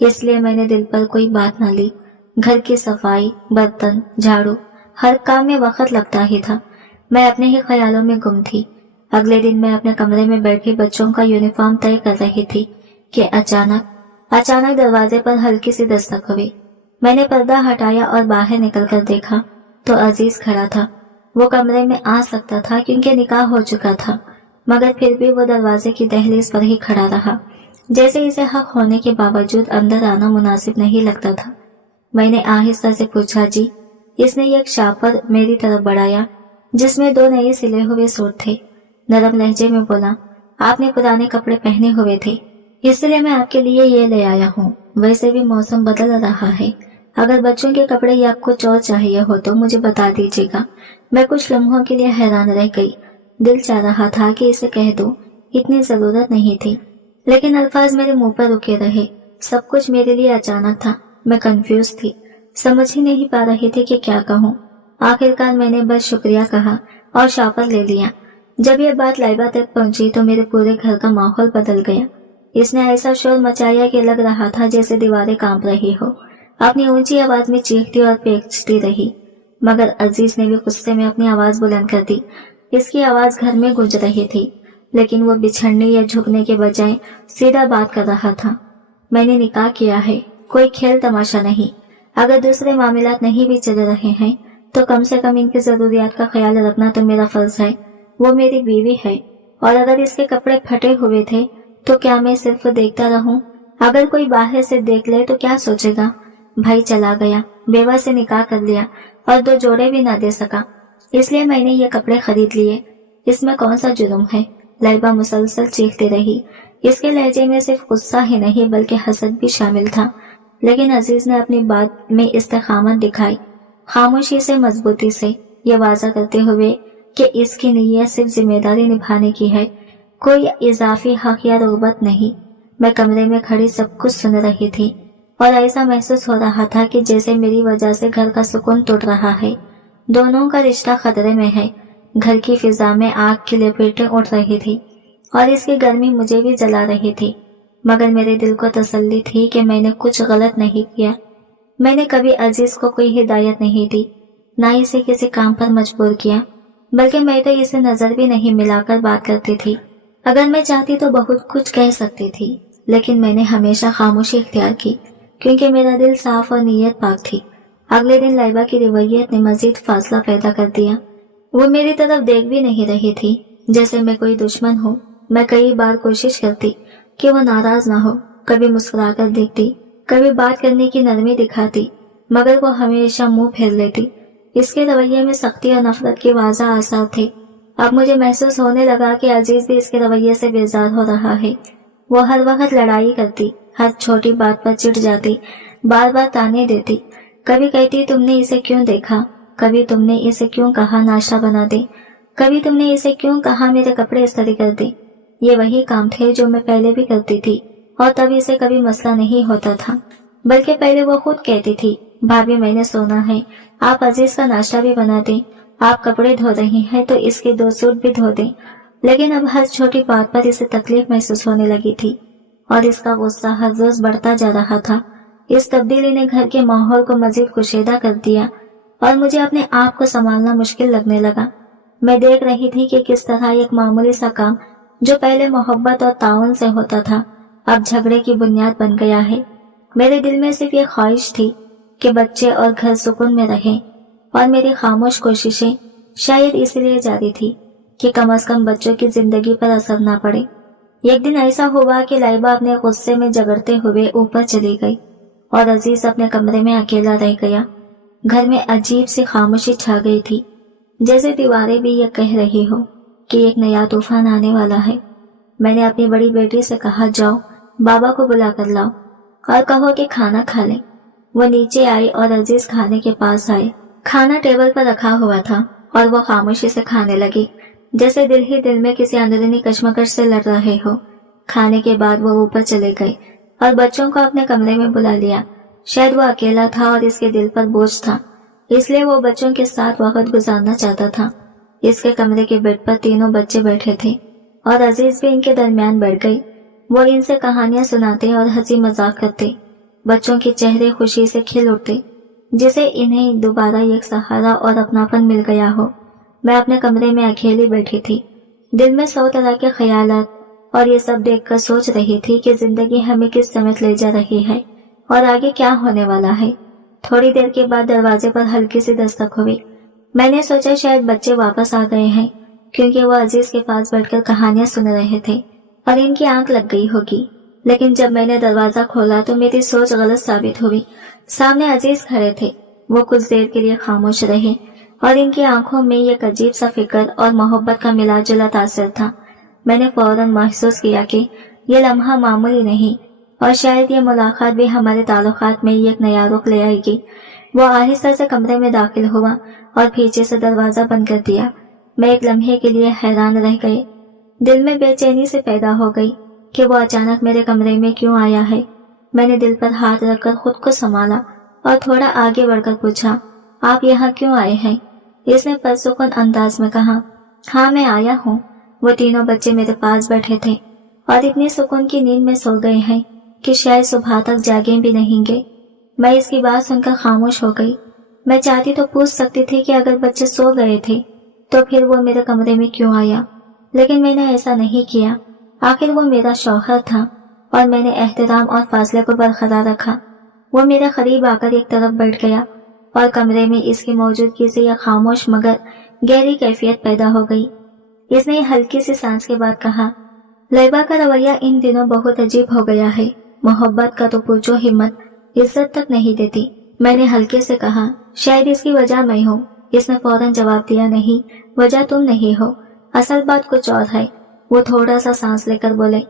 इसलिए मैंने दिल पर कोई बात न ली। घर की सफाई, बर्तन, झाड़ू, हर काम में वक्त लगता ही था। मैं अपने ही ख्यालों में गुम थी। अगले दिन मैं अपने कमरे में बैठी बच्चों का यूनिफॉर्म तय कर रही थी कि अचानक दरवाजे पर हल्की सी दस्तक हुई। मैंने पर्दा हटाया और बाहर निकलकर देखा तो अजीज खड़ा था। वो कमरे में आ सकता था क्योंकि निकाह हो चुका था, मगर फिर भी वो दरवाजे की दहलीज पर ही खड़ा रहा, जैसे इसे हक होने के बावजूद अंदर आना मुनासिब नहीं लगता था। मैंने आहिस्ता से पूछा, जी? इसने एक शापर मेरी तरफ बढ़ाया जिसमें 2 नए सिले हुए सूट थे। नरम लहजे में बोला, आपने पुराने कपड़े पहने हुए थे, इसलिए मैं आपके लिए ये ले आया हूँ। वैसे भी मौसम बदल रहा है, अगर बच्चों के कपड़े या कुछ और चाहिए हो तो मुझे बता दीजिएगा। मैं कुछ लम्हों के लिए हैरान रह गई। दिल चाह रहा था कि इसे कह दूं, इतनी जरूरत नहीं थी, लेकिन अल्फाज मेरे मुंह पर रुके रहे। सब कुछ मेरे लिए अचानक था। मैं कंफ्यूज थी, समझ ही नहीं पा रही थी कि क्या कहूँ। आखिरकार मैंने बस शुक्रिया कहा और शापर ले लिया। जब यह बात लाइबा तक पहुंची तो मेरे पूरे घर का माहौल बदल गया। इसने ऐसा शोर मचाया कि लग रहा था जैसे दीवारें कांप रही हो। अपनी ऊंची आवाज में चीखती और पेचती रही, मगर अजीज ने भी गुस्से में अपनी आवाज बुलंद कर दी। इसकी आवाज घर में गूंज रही थी, लेकिन वो बिछड़ने या झुकने के बजाय सीधा बात कर रहा था। मैंने निकाह किया है, कोई खेल तमाशा नहीं। अगर दूसरे मामलात नहीं भी चल रहे हैं तो कम से कम इनकी जरूरियात का ख्याल रखना तो मेरा फर्ज है। वो मेरी बीवी है, और अगर इसके कपड़े फटे हुए थे तो क्या मैं सिर्फ देखता रहूं? अगर कोई बाहर से देख ले तो क्या सोचेगा? भाई चला गया, बेवा से निकाह कर लिया और 2 जोड़े भी ना दे सका, इसलिए मैंने ये कपड़े खरीद लिए। इसमें कौन सा जुर्म है? लाइबा मुसलसल चीखती रही। इसके लहजे में सिर्फ गुस्सा ही नहीं बल्कि हसद भी शामिल था। लेकिन अजीज ने अपनी बात में इस्तेकामत दिखाई, खामोशी से, मजबूती से, ये वाज़ा करते हुए कि इसकी नीयत सिर्फ जिम्मेदारी निभाने की है, कोई इजाफी हक या रग़बत नहीं। मैं कमरे में खड़ी सब कुछ सुन रही थी और ऐसा महसूस हो रहा था कि जैसे मेरी वजह से घर का सुकून टूट रहा है। दोनों का रिश्ता खतरे में है। घर की फिजा में आग की लपेटें उठ रही थी और इसकी गर्मी मुझे भी जला रही थी, मगर मेरे दिल को तसल्ली थी कि मैंने कुछ गलत नहीं किया। मैंने कभी अजीज को कोई हिदायत नहीं दी, ना इसे किसी काम पर मजबूर किया, बल्कि मैं तो इसे नजर भी नहीं मिलाकर बात करती थी। अगर मैं चाहती तो बहुत कुछ कह सकती थी, लेकिन मैंने हमेशा खामोशी इख्तियार की, क्योंकि मेरा दिल साफ और नीयत पाक थी। अगले दिन लाइबा की रवैयत ने मजीद फासला पैदा कर दिया। वो मेरी तरफ देख भी नहीं रही थी, जैसे मैं कोई दुश्मन हूँ। मैं कई बार कोशिश करती कि वो नाराज ना हो, कभी मुस्कुराकर देखती, कभी बात करने की नरमी दिखाती, मगर वो हमेशा मुंह फेर लेती। इसके रवैये में सख्ती और नफरत के वाज़ा आसार थे। अब मुझे महसूस होने लगा कि अजीज भी इसके रवैये से बेजार हो रहा है। वो हर वक्त लड़ाई करती, हर छोटी बात पर चिढ़ जाती, बार बार ताने देती। कभी कहती तुमने इसे क्यों देखा, कभी तुमने इसे क्यों कहा नाश्ता बना दे, कभी तुमने इसे क्यों कहा मेरे कपड़े इस्त्री कर दे। ये वही काम थे जो मैं पहले भी करती थी, और तब इसे कभी मसला नहीं होता था। बल्कि पहले वो खुद कहती थी, भाभी मैंने सोना है, आप अजीज का नाश्ता भी बना दें, आप कपड़े धो रही हैं तो इसके 2 सूट भी धो दें। लेकिन अब हर छोटी बात पर इसे तकलीफ महसूस होने लगी थी और इसका गुस्सा हर रोज बढ़ता जा रहा था। इस तब्दीली ने घर के माहौल को मजीद कुशीदा कर दिया और मुझे अपने आप को संभालना मुश्किल लगने लगा। मैं देख रही थी कि किस तरह एक मामूली सा काम जो पहले मोहब्बत और ताउन से होता था अब झगड़े की बुनियाद बन गया है। मेरे दिल में सिर्फ ये ख्वाहिश थी कि बच्चे और घर सुकून में रहें, और मेरी खामोश कोशिशें शायद इसलिए जारी थी कि कम से कम बच्चों की जिंदगी पर असर ना पड़े। एक दिन ऐसा हुआ कि लाइबा अपने गुस्से में झगड़ते हुए ऊपर चली गई और अजीज अपने कमरे में अकेला रह गया। घर में अजीब सी खामोशी छा गई थी, जैसे दीवारें भी ये कह रही हो कि एक नया तूफान आने वाला है। मैंने अपनी बड़ी बेटी से कहा, जाओ बाबा को बुला कर लाओ और कहो कि खाना खा लें। वो नीचे आई और अजीज खाने के पास आए। खाना टेबल पर रखा हुआ था और वो खामोशी से खाने लगी, जैसे दिल ही दिल में किसी अंदरूनी कश्मकश से लड़ रहे हो। खाने के बाद वो ऊपर चले गए और बच्चों को अपने कमरे में बुला लिया। शायद वो अकेला था और इसके दिल पर बोझ था, इसलिए वो बच्चों के साथ वक्त गुजारना चाहता था। इसके कमरे के बेड पर 3 बच्चे बैठे थे और अजीज भी इनके दरमियान बैठ गई। वो इनसे कहानियां सुनाते और हंसी मजाक करते। बच्चों के चेहरे खुशी से खिल उठते, जिसे इन्हें दोबारा एक सहारा और अपनापन मिल गया हो। मैं अपने कमरे में अकेली बैठी थी, दिल में 100 तरह के ख्यालात, और ये सब देखकर सोच रही थी कि जिंदगी हमें किस समेत ले जा रही है और आगे क्या होने वाला है। थोड़ी देर के बाद दरवाजे पर हल्की सी दस्तक हुई। मैंने सोचा शायद बच्चे वापस आ गए हैं, क्योंकि वो अजीज के पास बैठकर कहानियां सुन रहे थे और इनकी आंख लग गई होगी। लेकिन जब मैंने दरवाजा खोला तो मेरी सोच गलत साबित हुई। सामने अजीज खड़े थे। वो कुछ देर के लिए खामोश रहे और इनकी आंखों में एक अजीब सा फिक्र और मोहब्बत का मिला जुला तासर था। मैंने फौरन महसूस किया कि ये लम्हा मामूली नहीं और शायद ये मुलाकात भी हमारे ताल्लुकात में एक नया रुख ले आएगी। वो आहिस्ता से कमरे में दाखिल हुआ और पीछे से दरवाजा बंद कर दिया। मैं एक लम्हे के लिए हैरान रह गई। दिल में बेचैनी से पैदा हो गई कि वो अचानक मेरे कमरे में क्यों आया है। मैंने दिल पर हाथ रखकर खुद को संभाला और थोड़ा आगे बढ़कर पूछा, आप यहाँ क्यों आए हैं? इसने पुरसुकून अंदाज में कहा, हाँ मैं आया हूँ। वो 3 बच्चे मेरे पास बैठे थे और इतनी सुकून की नींद में सो गए हैं कि शायद सुबह तक जागे भी नहींगे। मैं इसकी बात सुनकर खामोश हो गई। मैं चाहती तो पूछ सकती थी कि अगर बच्चे सो गए थे तो फिर वो मेरे कमरे में क्यों आया, लेकिन मैंने ऐसा नहीं किया। आखिर वो मेरा शौहर था और मैंने एहतराम और फासले को बरकरार रखा। वो मेरे करीब आकर एक तरफ बैठ गया और कमरे में इसकी मौजूदगी से यह खामोश मगर गहरी कैफियत पैदा हो गई। इसने हल्की सी सांस के बाद कहा, लैबा का रवैया इन दिनों बहुत अजीब हो गया है। मोहब्बत का तो पूछो हिम्मत, इज्जत तक नहीं देती। मैंने हल्के से कहा, शायद इसकी वजह मैं हूँ। इसने फौरन जवाब दिया, नहीं, वजह तुम नहीं हो, असल बात कुछ और है। वो थोड़ा सा सांस लेकर बोले,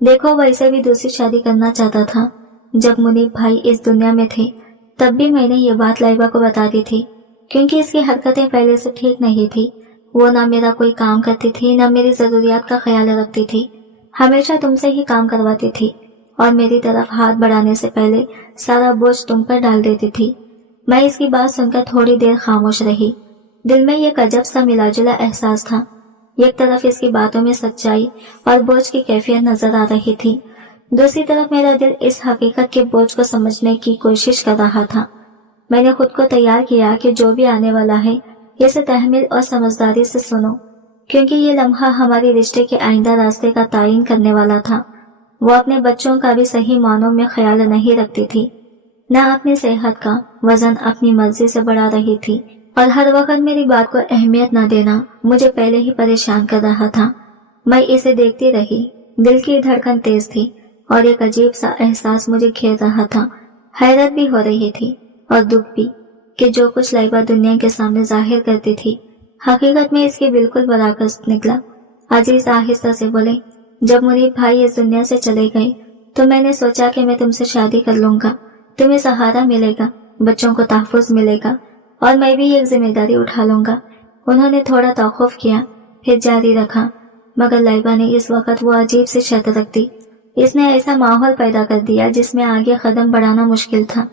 देखो वैसे भी दूसरी शादी करना चाहता था। जब मुनीब भाई इस दुनिया में थे तब भी मैंने ये बात लैबा को बता दी थी, क्योंकि इसकी हरकतें पहले से ठीक नहीं थी। वो ना मेरा कोई काम करती थी, ना मेरी जरूरियात का ख्याल रखती थी। हमेशा तुमसे ही काम करवाती थी और मेरी तरफ हाथ बढ़ाने से पहले सारा बोझ तुम पर डाल देती थी। मैं इसकी बात सुनकर थोड़ी देर खामोश रही। दिल में एक अजब सा मिलाजुला एहसास था। एक तरफ इसकी बातों में सच्चाई और बोझ की कैफियत नजर आ रही थी, दूसरी तरफ मेरा दिल इस हकीकत के बोझ को समझने की कोशिश कर रहा था। मैंने खुद को तैयार किया कि जो भी आने वाला है इसे तहमील और समझदारी से सुनो, क्योंकि ये लम्हा हमारी रिश्ते के आइंदा रास्ते का तायीन करने वाला था। वो अपने बच्चों का भी सही मानों में ख्याल नहीं रखती थी, न अपनी सेहत का। वजन अपनी मर्जी से बढ़ा रही थी और हर वक्त मेरी बात को अहमियत न देना मुझे पहले ही परेशान कर रहा था। मैं इसे देखती रही, दिल की धड़कन तेज थी और एक अजीब सा एहसास मुझे घेर रहा था। हैरत भी हो रही थी और दुख भी कि जो कुछ लैबा दुनिया के सामने जाहिर करती थी हकीकत में इसके बिल्कुल बरअक्स निकला। अजीज आहिस्ता से बोले, जब मुनीब भाई इस दुनिया से चले गए तो मैंने सोचा कि मैं तुमसे शादी कर लूंगा, तुम्हें सहारा मिलेगा, बच्चों को तहफ़्फ़ुज़ मिलेगा और मैं भी एक जिम्मेदारी उठा लूंगा। उन्होंने थोड़ा तौक़ुफ़ किया, फिर जारी रखा, मगर लैबा ने इस वक्त वो अजीब सी शर्त रख दी। इसने ऐसा माहौल पैदा कर दिया जिसमें आगे कदम बढ़ाना मुश्किल था।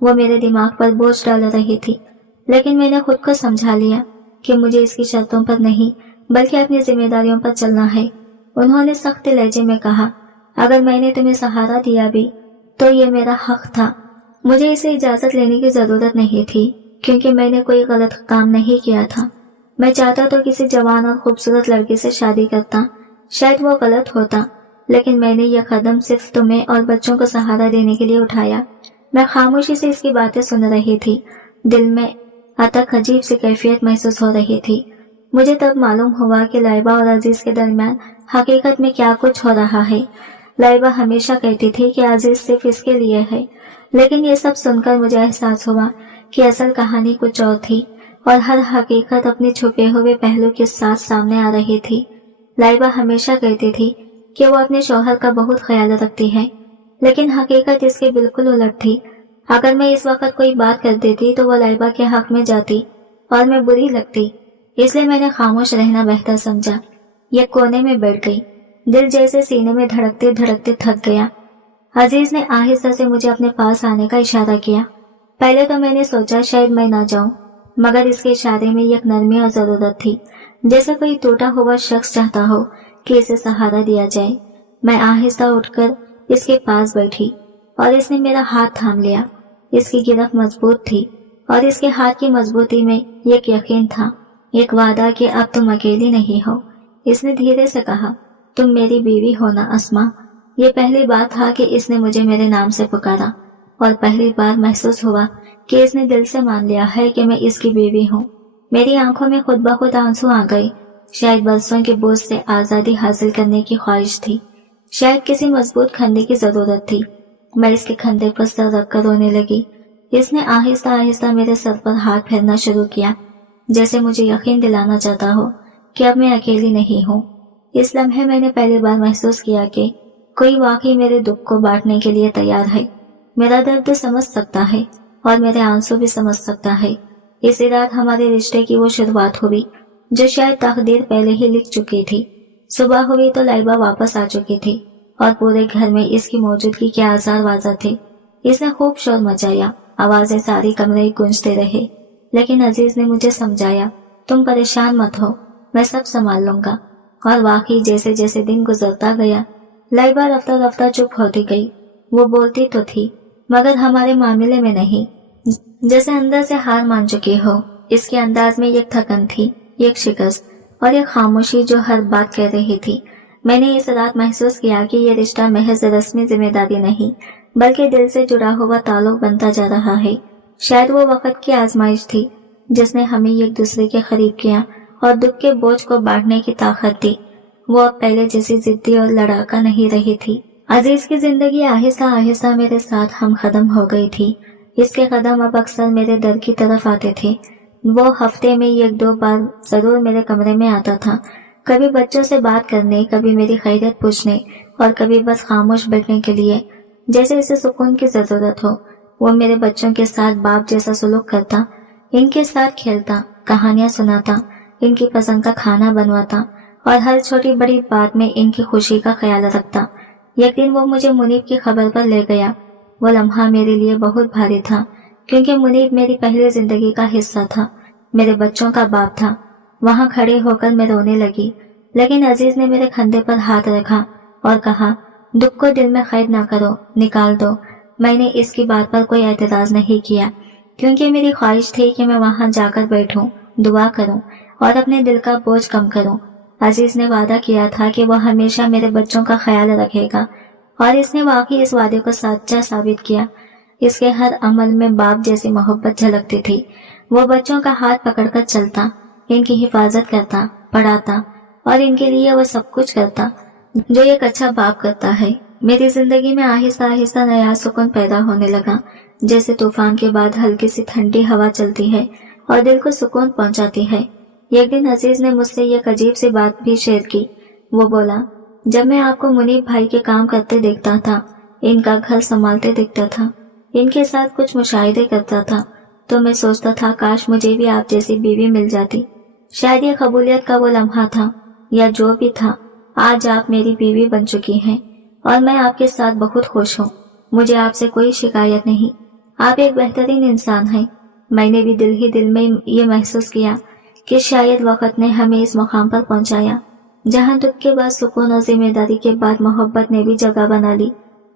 वो मेरे दिमाग पर बोझ डाल रही थी, लेकिन मैंने खुद को समझा लिया कि मुझे इसकी शर्तों पर नहीं बल्कि अपनी जिम्मेदारियों पर चलना है। उन्होंने सख्त लहजे में कहा, अगर मैंने तुम्हें सहारा दिया भी तो ये मेरा हक था। मुझे इसे इजाजत लेने की जरूरत नहीं थी, क्योंकि मैंने कोई गलत काम नहीं किया था। मैं चाहता तो किसी जवान और खूबसूरत लड़की से शादी करता, शायद वो गलत होता, लेकिन मैंने यह कदम सिर्फ तुम्हें और बच्चों को सहारा देने के लिए उठाया। मैं खामोशी से इसकी बातें सुन रही थी। दिल में अतक अजीब सी कैफियत महसूस हो रही थी। मुझे तब मालूम हुआ कि लैबा और अजीज के दरमियान हकीकत में क्या कुछ हो रहा है। लैबा हमेशा कहती थी कि अजीज सिर्फ इसके लिए है, लेकिन ये सब सुनकर मुझे एहसास हुआ कि असल कहानी कुछ और थी और हर हकीकत अपने छुपे हुए पहलू के साथ सामने आ रही थी। लैबा हमेशा कहती थी कि वो अपने शौहर का बहुत ख्याल रखती है, लेकिन हकीकत इसके बिल्कुल उलट थी। अगर मैं इस वक्त कोई बात कर देती तो वो लैबा के हक में जाती और मैं बुरी लगती, इसलिए मैंने खामोश रहना बेहतर समझा। ये कोने में बैठ गई, दिल जैसे सीने में धड़कते धड़कते थक गया। अजीज ने आहिस्ता से मुझे अपने पास आने का इशारा किया। पहले तो मैंने सोचा शायद मैं ना जाऊं, मगर इसके इशारे में एक नरमी और जरूरत थी, जैसे कोई टूटा हुआ शख्स चाहता हो कि इसे सहारा दिया जाए। मैं आहिस्ता उठकर इसके पास बैठी और इसने मेरा हाथ थाम लिया। इसकी गिरफ्त मजबूत थी और इसके हाथ की मजबूती में एक यकीन था, एक वादा कि अब तुम अकेली नहीं हो। इसने धीरे से कहा, तुम मेरी बीवी हो ना अस्मा। ये पहली बार था कि इसने मुझे मेरे नाम से पुकारा और पहली बार महसूस हुआ कि इसने दिल से मान लिया है कि मैं इसकी बीवी हूँ। मेरी आंखों में खुद ब खुद आंसू आ गए। शायद बरसों के बोझ से आजादी हासिल करने की ख्वाहिश थी, शायद किसी मजबूत खंडे की जरूरत थी। मैं इसके खंडे पर सर रखकर रोने लगी। इसने आहिस्ता आहिस्ता मेरे सर पर हाथ फेरना शुरू किया, जैसे मुझे यकीन दिलाना चाहता हो कि अब मैं अकेली नहीं हूँ। इस लम्हे मैंने पहली बार महसूस किया कि कोई वाकई मेरे दुख को बांटने के लिए तैयार है। मेरा दर्द समझ सकता है और मेरे आंसू भी समझ सकता है। इसी रात हमारे रिश्ते की वो शुरुआत हुई जो शायद तकदीर पहले ही लिख चुकी थी। सुबह हुई तो लैबा वापस आ चुकी थी और पूरे घर में इसकी मौजूदगी के आज़ार वाज़ा थे। इसने खूब शोर मचाया, आवाजें सारी कमरे गूंजते रहे, लेकिन अजीज ने मुझे समझाया, तुम परेशान मत हो, मैं सब संभाल लूंगा। और वाकई जैसे जैसे दिन गुजरता गया लैबा रफ्ता रफ्ता चुप होती गई। वो बोलती तो थी मगर हमारे मामले में नहीं। जैसे अंदर से हार मान चुकी हो। इसके अंदाज में एक थकन थी, एक शिकस्त और एक खामोशी जो हर बात कह रही थी। मैंने इस रात महसूस किया कि ये रिश्ता महज रस्मी जिम्मेदारी नहीं, बल्कि दिल से जुड़ा हुआ ताल्लुक बनता जा रहा है। शायद वो वक्त की आजमाइश थी जिसने हमें एक दूसरे के करीब किया और दुख के बोझ को बांटने की ताकत दी। वो अब पहले जैसी जिद्दी और लड़ाका नहीं रही थी। अजीज की जिंदगी आहिस्ता आहिस्ता मेरे साथ हम कदम हो गई थी। इसके कदम अब अक्सर मेरे दर की तरफ आते थे। वो हफ्ते में एक दो बार जरूर मेरे कमरे में आता था, कभी बच्चों से बात करने, कभी मेरी खैरियत पूछने और कभी बस खामोश बैठने के लिए, जैसे इसे सुकून की जरूरत हो। वो मेरे बच्चों के साथ बाप जैसा सलूक करता, इनके साथ खेलता, कहानियां सुनाता, इनकी पसंद का खाना बनवाता और हर छोटी बड़ी बात में इनकी खुशी का ख्याल रखता। एक दिन वो मुझे मुनीब की खबर पर ले गया। वो लम्हा मेरे लिए बहुत भारी था, क्योंकि मुनीब मेरी पहली जिंदगी का हिस्सा था, मेरे बच्चों का बाप था। वहां खड़े होकर मैं रोने लगी, लेकिन अजीज ने मेरे कंधे पर हाथ रखा और कहा, दुख को दिल में कैद ना करो, निकाल दो। मैंने इसकी बात पर कोई एतराज नहीं किया, क्योंकि मेरी ख्वाहिश थी कि मैं वहां जाकर बैठूं, दुआ करूं और अपने दिल का बोझ कम करूं। अजीज ने वादा किया था कि वह हमेशा मेरे बच्चों का ख्याल रखेगा, और इसने वाकई इस वादे को सच्चा साबित किया। इसके हर अमल में बाप जैसी मोहब्बत झलकती थी। वो बच्चों का हाथ पकड़कर चलता, इनकी हिफाजत करता, पढ़ाता और इनके लिए वो सब कुछ करता जो एक अच्छा बाप करता है। मेरी जिंदगी में आहिस्ता आहिस्ता नया सुकून पैदा होने लगा, जैसे तूफान के बाद हल्की सी ठंडी हवा चलती है और दिल को सुकून पहुंचाती है। एक दिन अजीज ने मुझसे एक अजीब सी बात भी शेयर की। वो बोला, जब मैं आपको मुनीब भाई के काम करते देखता था, इनका घर संभालते दिखता था, इनके साथ कुछ मुशाहिदे करता था, तो मैं सोचता था काश मुझे भी आप जैसी बीवी मिल जाती। शायद ये कबूलियत का वो लम्हा था, या जो भी था। आज आप मेरी बीवी बन चुकी हैं और मैं आपके साथ बहुत खुश हूँ। मुझे आपसे कोई शिकायत नहीं। आप एक बेहतरीन इंसान हैं। मैंने भी दिल ही दिल में ये महसूस किया कि शायद वक्त ने हमें इस मुकाम पर पहुंचाया, जहां दुख के बाद सुकून और जिम्मेदारी के बाद मोहब्बत ने भी जगह बना ली।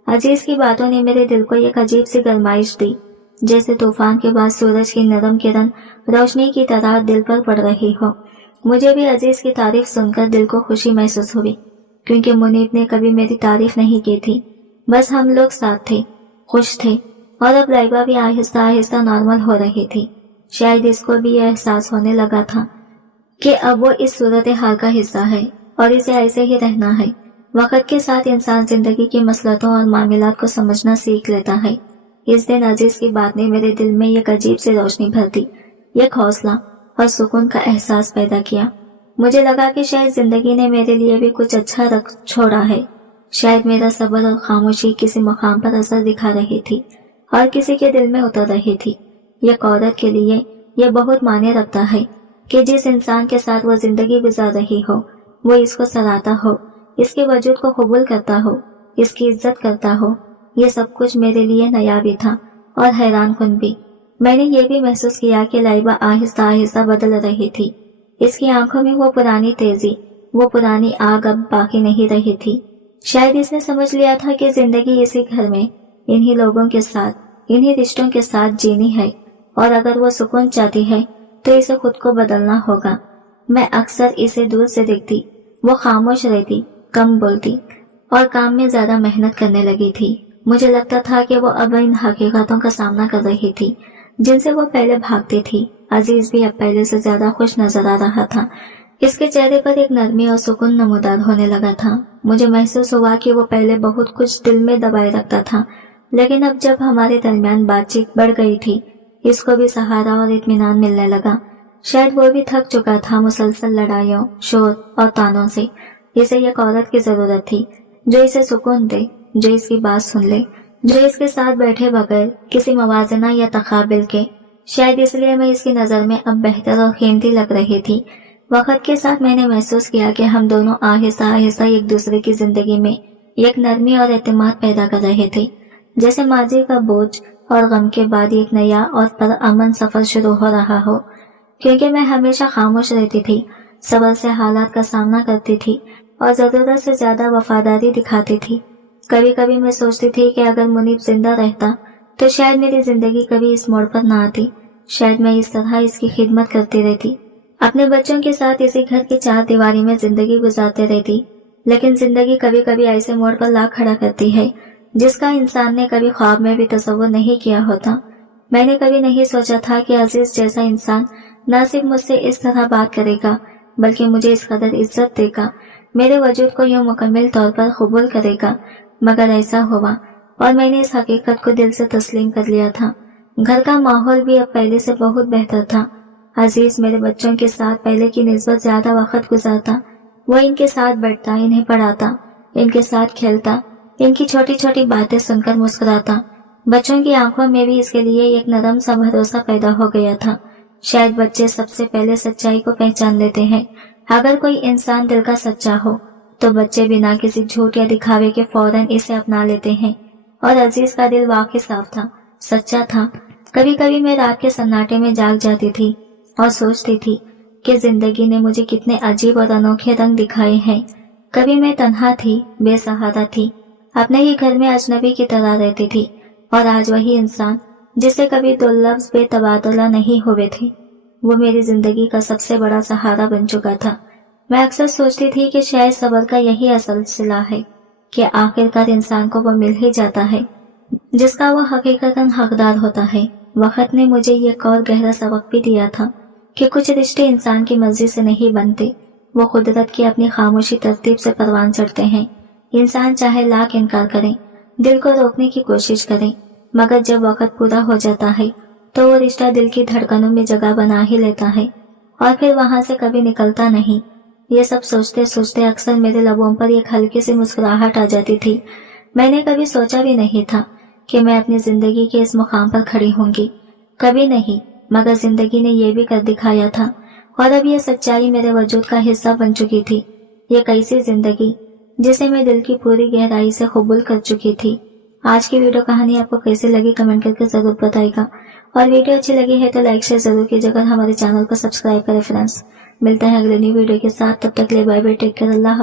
अजीज की बातों ने मेरे दिल को एक अजीब सी गरमाइश दी, जैसे तूफान के बाद सूरज की नरम किरण रोशनी की तरह दिल पर पड़ रही हो। मुझे भी अजीज की तारीफ सुनकर दिल को खुशी महसूस हुई, क्योंकि मुनीब ने कभी मेरी तारीफ नहीं की थी। बस हम लोग साथ थे, खुश थे, और अब लाइबा भी आहिस्ता आहिस्ता नॉर्मल हो रही थी। शायद इसको भी यह एहसास होने लगा था कि अब वो इस सूरत हाल का हिस्सा है और इसे ऐसे ही रहना है। वक्त के साथ इंसान जिंदगी की मसलतों और मामलात को समझना सीख लेता है। इस दिन अजीज की बात ने मेरे दिल में एक अजीब सी रोशनी भर दी, एक हौसला और सुकून का एहसास पैदा किया। मुझे लगा कि शायद जिंदगी ने मेरे लिए भी कुछ अच्छा रख छोड़ा है। शायद मेरा सब्र और खामोशी किसी मुकाम पर असर दिखा रही थी और किसी के दिल में उतर रही थी। एक औरत के लिए यह बहुत मायने रखता है कि जिस इंसान के साथ वो जिंदगी गुजार रही हो, वो इसको सराहता हो, इसके वजूद को कबूल करता हो, इसकी इज्जत करता हो। ये सब कुछ मेरे लिए नया भी था और हैरान कुन भी। मैंने ये भी महसूस किया कि लाइबा आहिस्ता आहिस्ता बदल रही थी। इसकी आंखों में वो पुरानी तेजी, वो पुरानी आग अब बाकी नहीं रही थी। शायद इसने समझ लिया था कि जिंदगी इसी घर में, इन्हीं लोगों के साथ, इन्हीं रिश्तों के साथ जीनी है, और अगर वो सुकून चाहती है तो इसे खुद को बदलना होगा। मैं अक्सर इसे दूर से देखती। वो खामोश रहती, कम बोलती और काम में ज्यादा मेहनत करने लगी थी। मुझे लगता था कि वो अब इन हकीकतों का सामना कर रही थी जिनसे वो पहले भागती थी। अजीज भी अब पहले से ज्यादा खुश नजर आ रहा था। इसके चेहरे पर एक नरमी और सुकून नमूदार होने लगा था। मुझे महसूस हुआ कि वो पहले बहुत कुछ दिल में दबाए रखता था, लेकिन अब जब हमारे दरमियान बातचीत बढ़ गई थी, इसको भी सहारा और इत्मीनान मिलने लगा। शायद वो भी थक चुका था मुसलसल लड़ाइयों, शोर और तानों से। इसे एक औरत की जरूरत थी जो इसे सुकून दे, जो इसकी बात सुन ले, जो इसके साथ बैठे बगैर किसी मवाजना या तकाबिल के। शायद इसलिए मैं इसकी नजर में अब बेहतर और कीमती लग रही थी। वक्त के साथ मैंने महसूस किया कि हम दोनों आहिस्ता आहिस्ता एक दूसरे की जिंदगी में एक नरमी और एतमाद पैदा कर रहे थे, जैसे माजी का बोझ और गम के बाद एक नया और परअमन सफर शुरू हो रहा हो। क्योंकि मैं हमेशा खामोश रहती थी, सब्र से हालात का सामना करती थी और जरूरत से ज्यादा वफादारी दिखाती थी। कभी कभी मैं सोचती थी कि अगर मुनीब जिंदा रहता तो शायद मेरी जिंदगी कभी इस मोड़ पर ना आती। शायद मैं इस तरह इसकी खिदमत करती रहती, अपने बच्चों के साथ इसी घर की चार दीवारी में जिंदगी गुजारते रहती। लेकिन जिंदगी कभी कभी ऐसे मोड़ पर ला खड़ा करती है जिसका इंसान ने कभी ख्वाब में भी तसव्वुर नहीं किया होता। मैंने कभी नहीं सोचा था कि अजीज जैसा इंसान न सिर्फ मुझसे इस तरह बात करेगा बल्कि मुझे इस कदर इज्जत देगा, मेरे वजूद को यूं मुकम्मल तौर पर कबूल करेगा। मगर ऐसा हुआ और मैंने इस हकीकत को दिल से तस्लीम कर लिया था। घर का माहौल भी अब पहले से बहुत बेहतर था। अजीज मेरे बच्चों के साथ पहले की निस्बत ज्यादा वक्त गुजारता। वो इनके साथ बैठता, इन्हें पढ़ाता, इनके साथ खेलता, इनकी छोटी छोटी बातें सुनकर मुस्कुराता। बच्चों की आंखों में भी इसके लिए एक नरम सा भरोसा पैदा हो गया था। शायद बच्चे सबसे पहले सच्चाई को पहचान लेते हैं। अगर कोई इंसान दिल का सच्चा हो तो बच्चे बिना किसी झूठ या दिखावे के फौरन इसे अपना लेते हैं। और अजीज का दिल वाकई साफ था, सच्चा था। कभी कभी मैं रात के सन्नाटे में जाग जाती थी और सोचती थी कि जिंदगी ने मुझे कितने अजीब और अनोखे रंग दिखाए हैं। कभी मैं तन्हा थी, बेसहारा थी, अपने ही घर में अजनबी की तरह रहती थी। और आज वही इंसान जिसे कभी दो लफ्ज बेतबादला नहीं हुए थे, वो मेरी जिंदगी का सबसे बड़ा सहारा बन चुका था। मैं अक्सर सोचती थी कि शायद सब्र का यही असल सिला है कि आखिरकार इंसान को वो मिल ही जाता है जिसका वो हकीकतन हकदार होता है। वक्त ने मुझे एक और गहरा सबक भी दिया था कि कुछ रिश्ते इंसान की मर्जी से नहीं बनते, वो कुदरत की अपनी खामोशी तरतीब से परवान चढ़ते हैं। इंसान चाहे लाख इनकार करे, दिल को रोकने की कोशिश करे, मगर जब वक्त पूरा हो जाता है तो वो रिश्ता दिल की धड़कनों में जगह बना ही लेता है और फिर वहां से कभी निकलता नहीं। ये सब सोचते सोचते अक्सर मेरे लबों पर एक हल्की सी मुस्कुराहट आ जाती थी। मैंने कभी सोचा भी नहीं था कि मैं अपनी जिंदगी के इस मुकाम पर खड़ी होंगी, कभी नहीं, मगर जिंदगी ने यह भी कर दिखाया था। और अब यह सच्चाई मेरे वजूद का हिस्सा बन चुकी थी। एक ऐसी जिंदगी जिसे मैं दिल की पूरी गहराई से कबूल कर चुकी थी। आज की वीडियो कहानी आपको कैसी लगी कमेंट करके जरूर बताइएगा। और वीडियो अच्छी लगी है तो लाइक शेयर जरूर कीजिएगा, हमारे चैनल को सब्सक्राइब करें फ्रेंड्स। मिलते हैं अगले न्यू वीडियो के साथ, तब तक ले बाय बाय, टेक केयर, अल्लाह।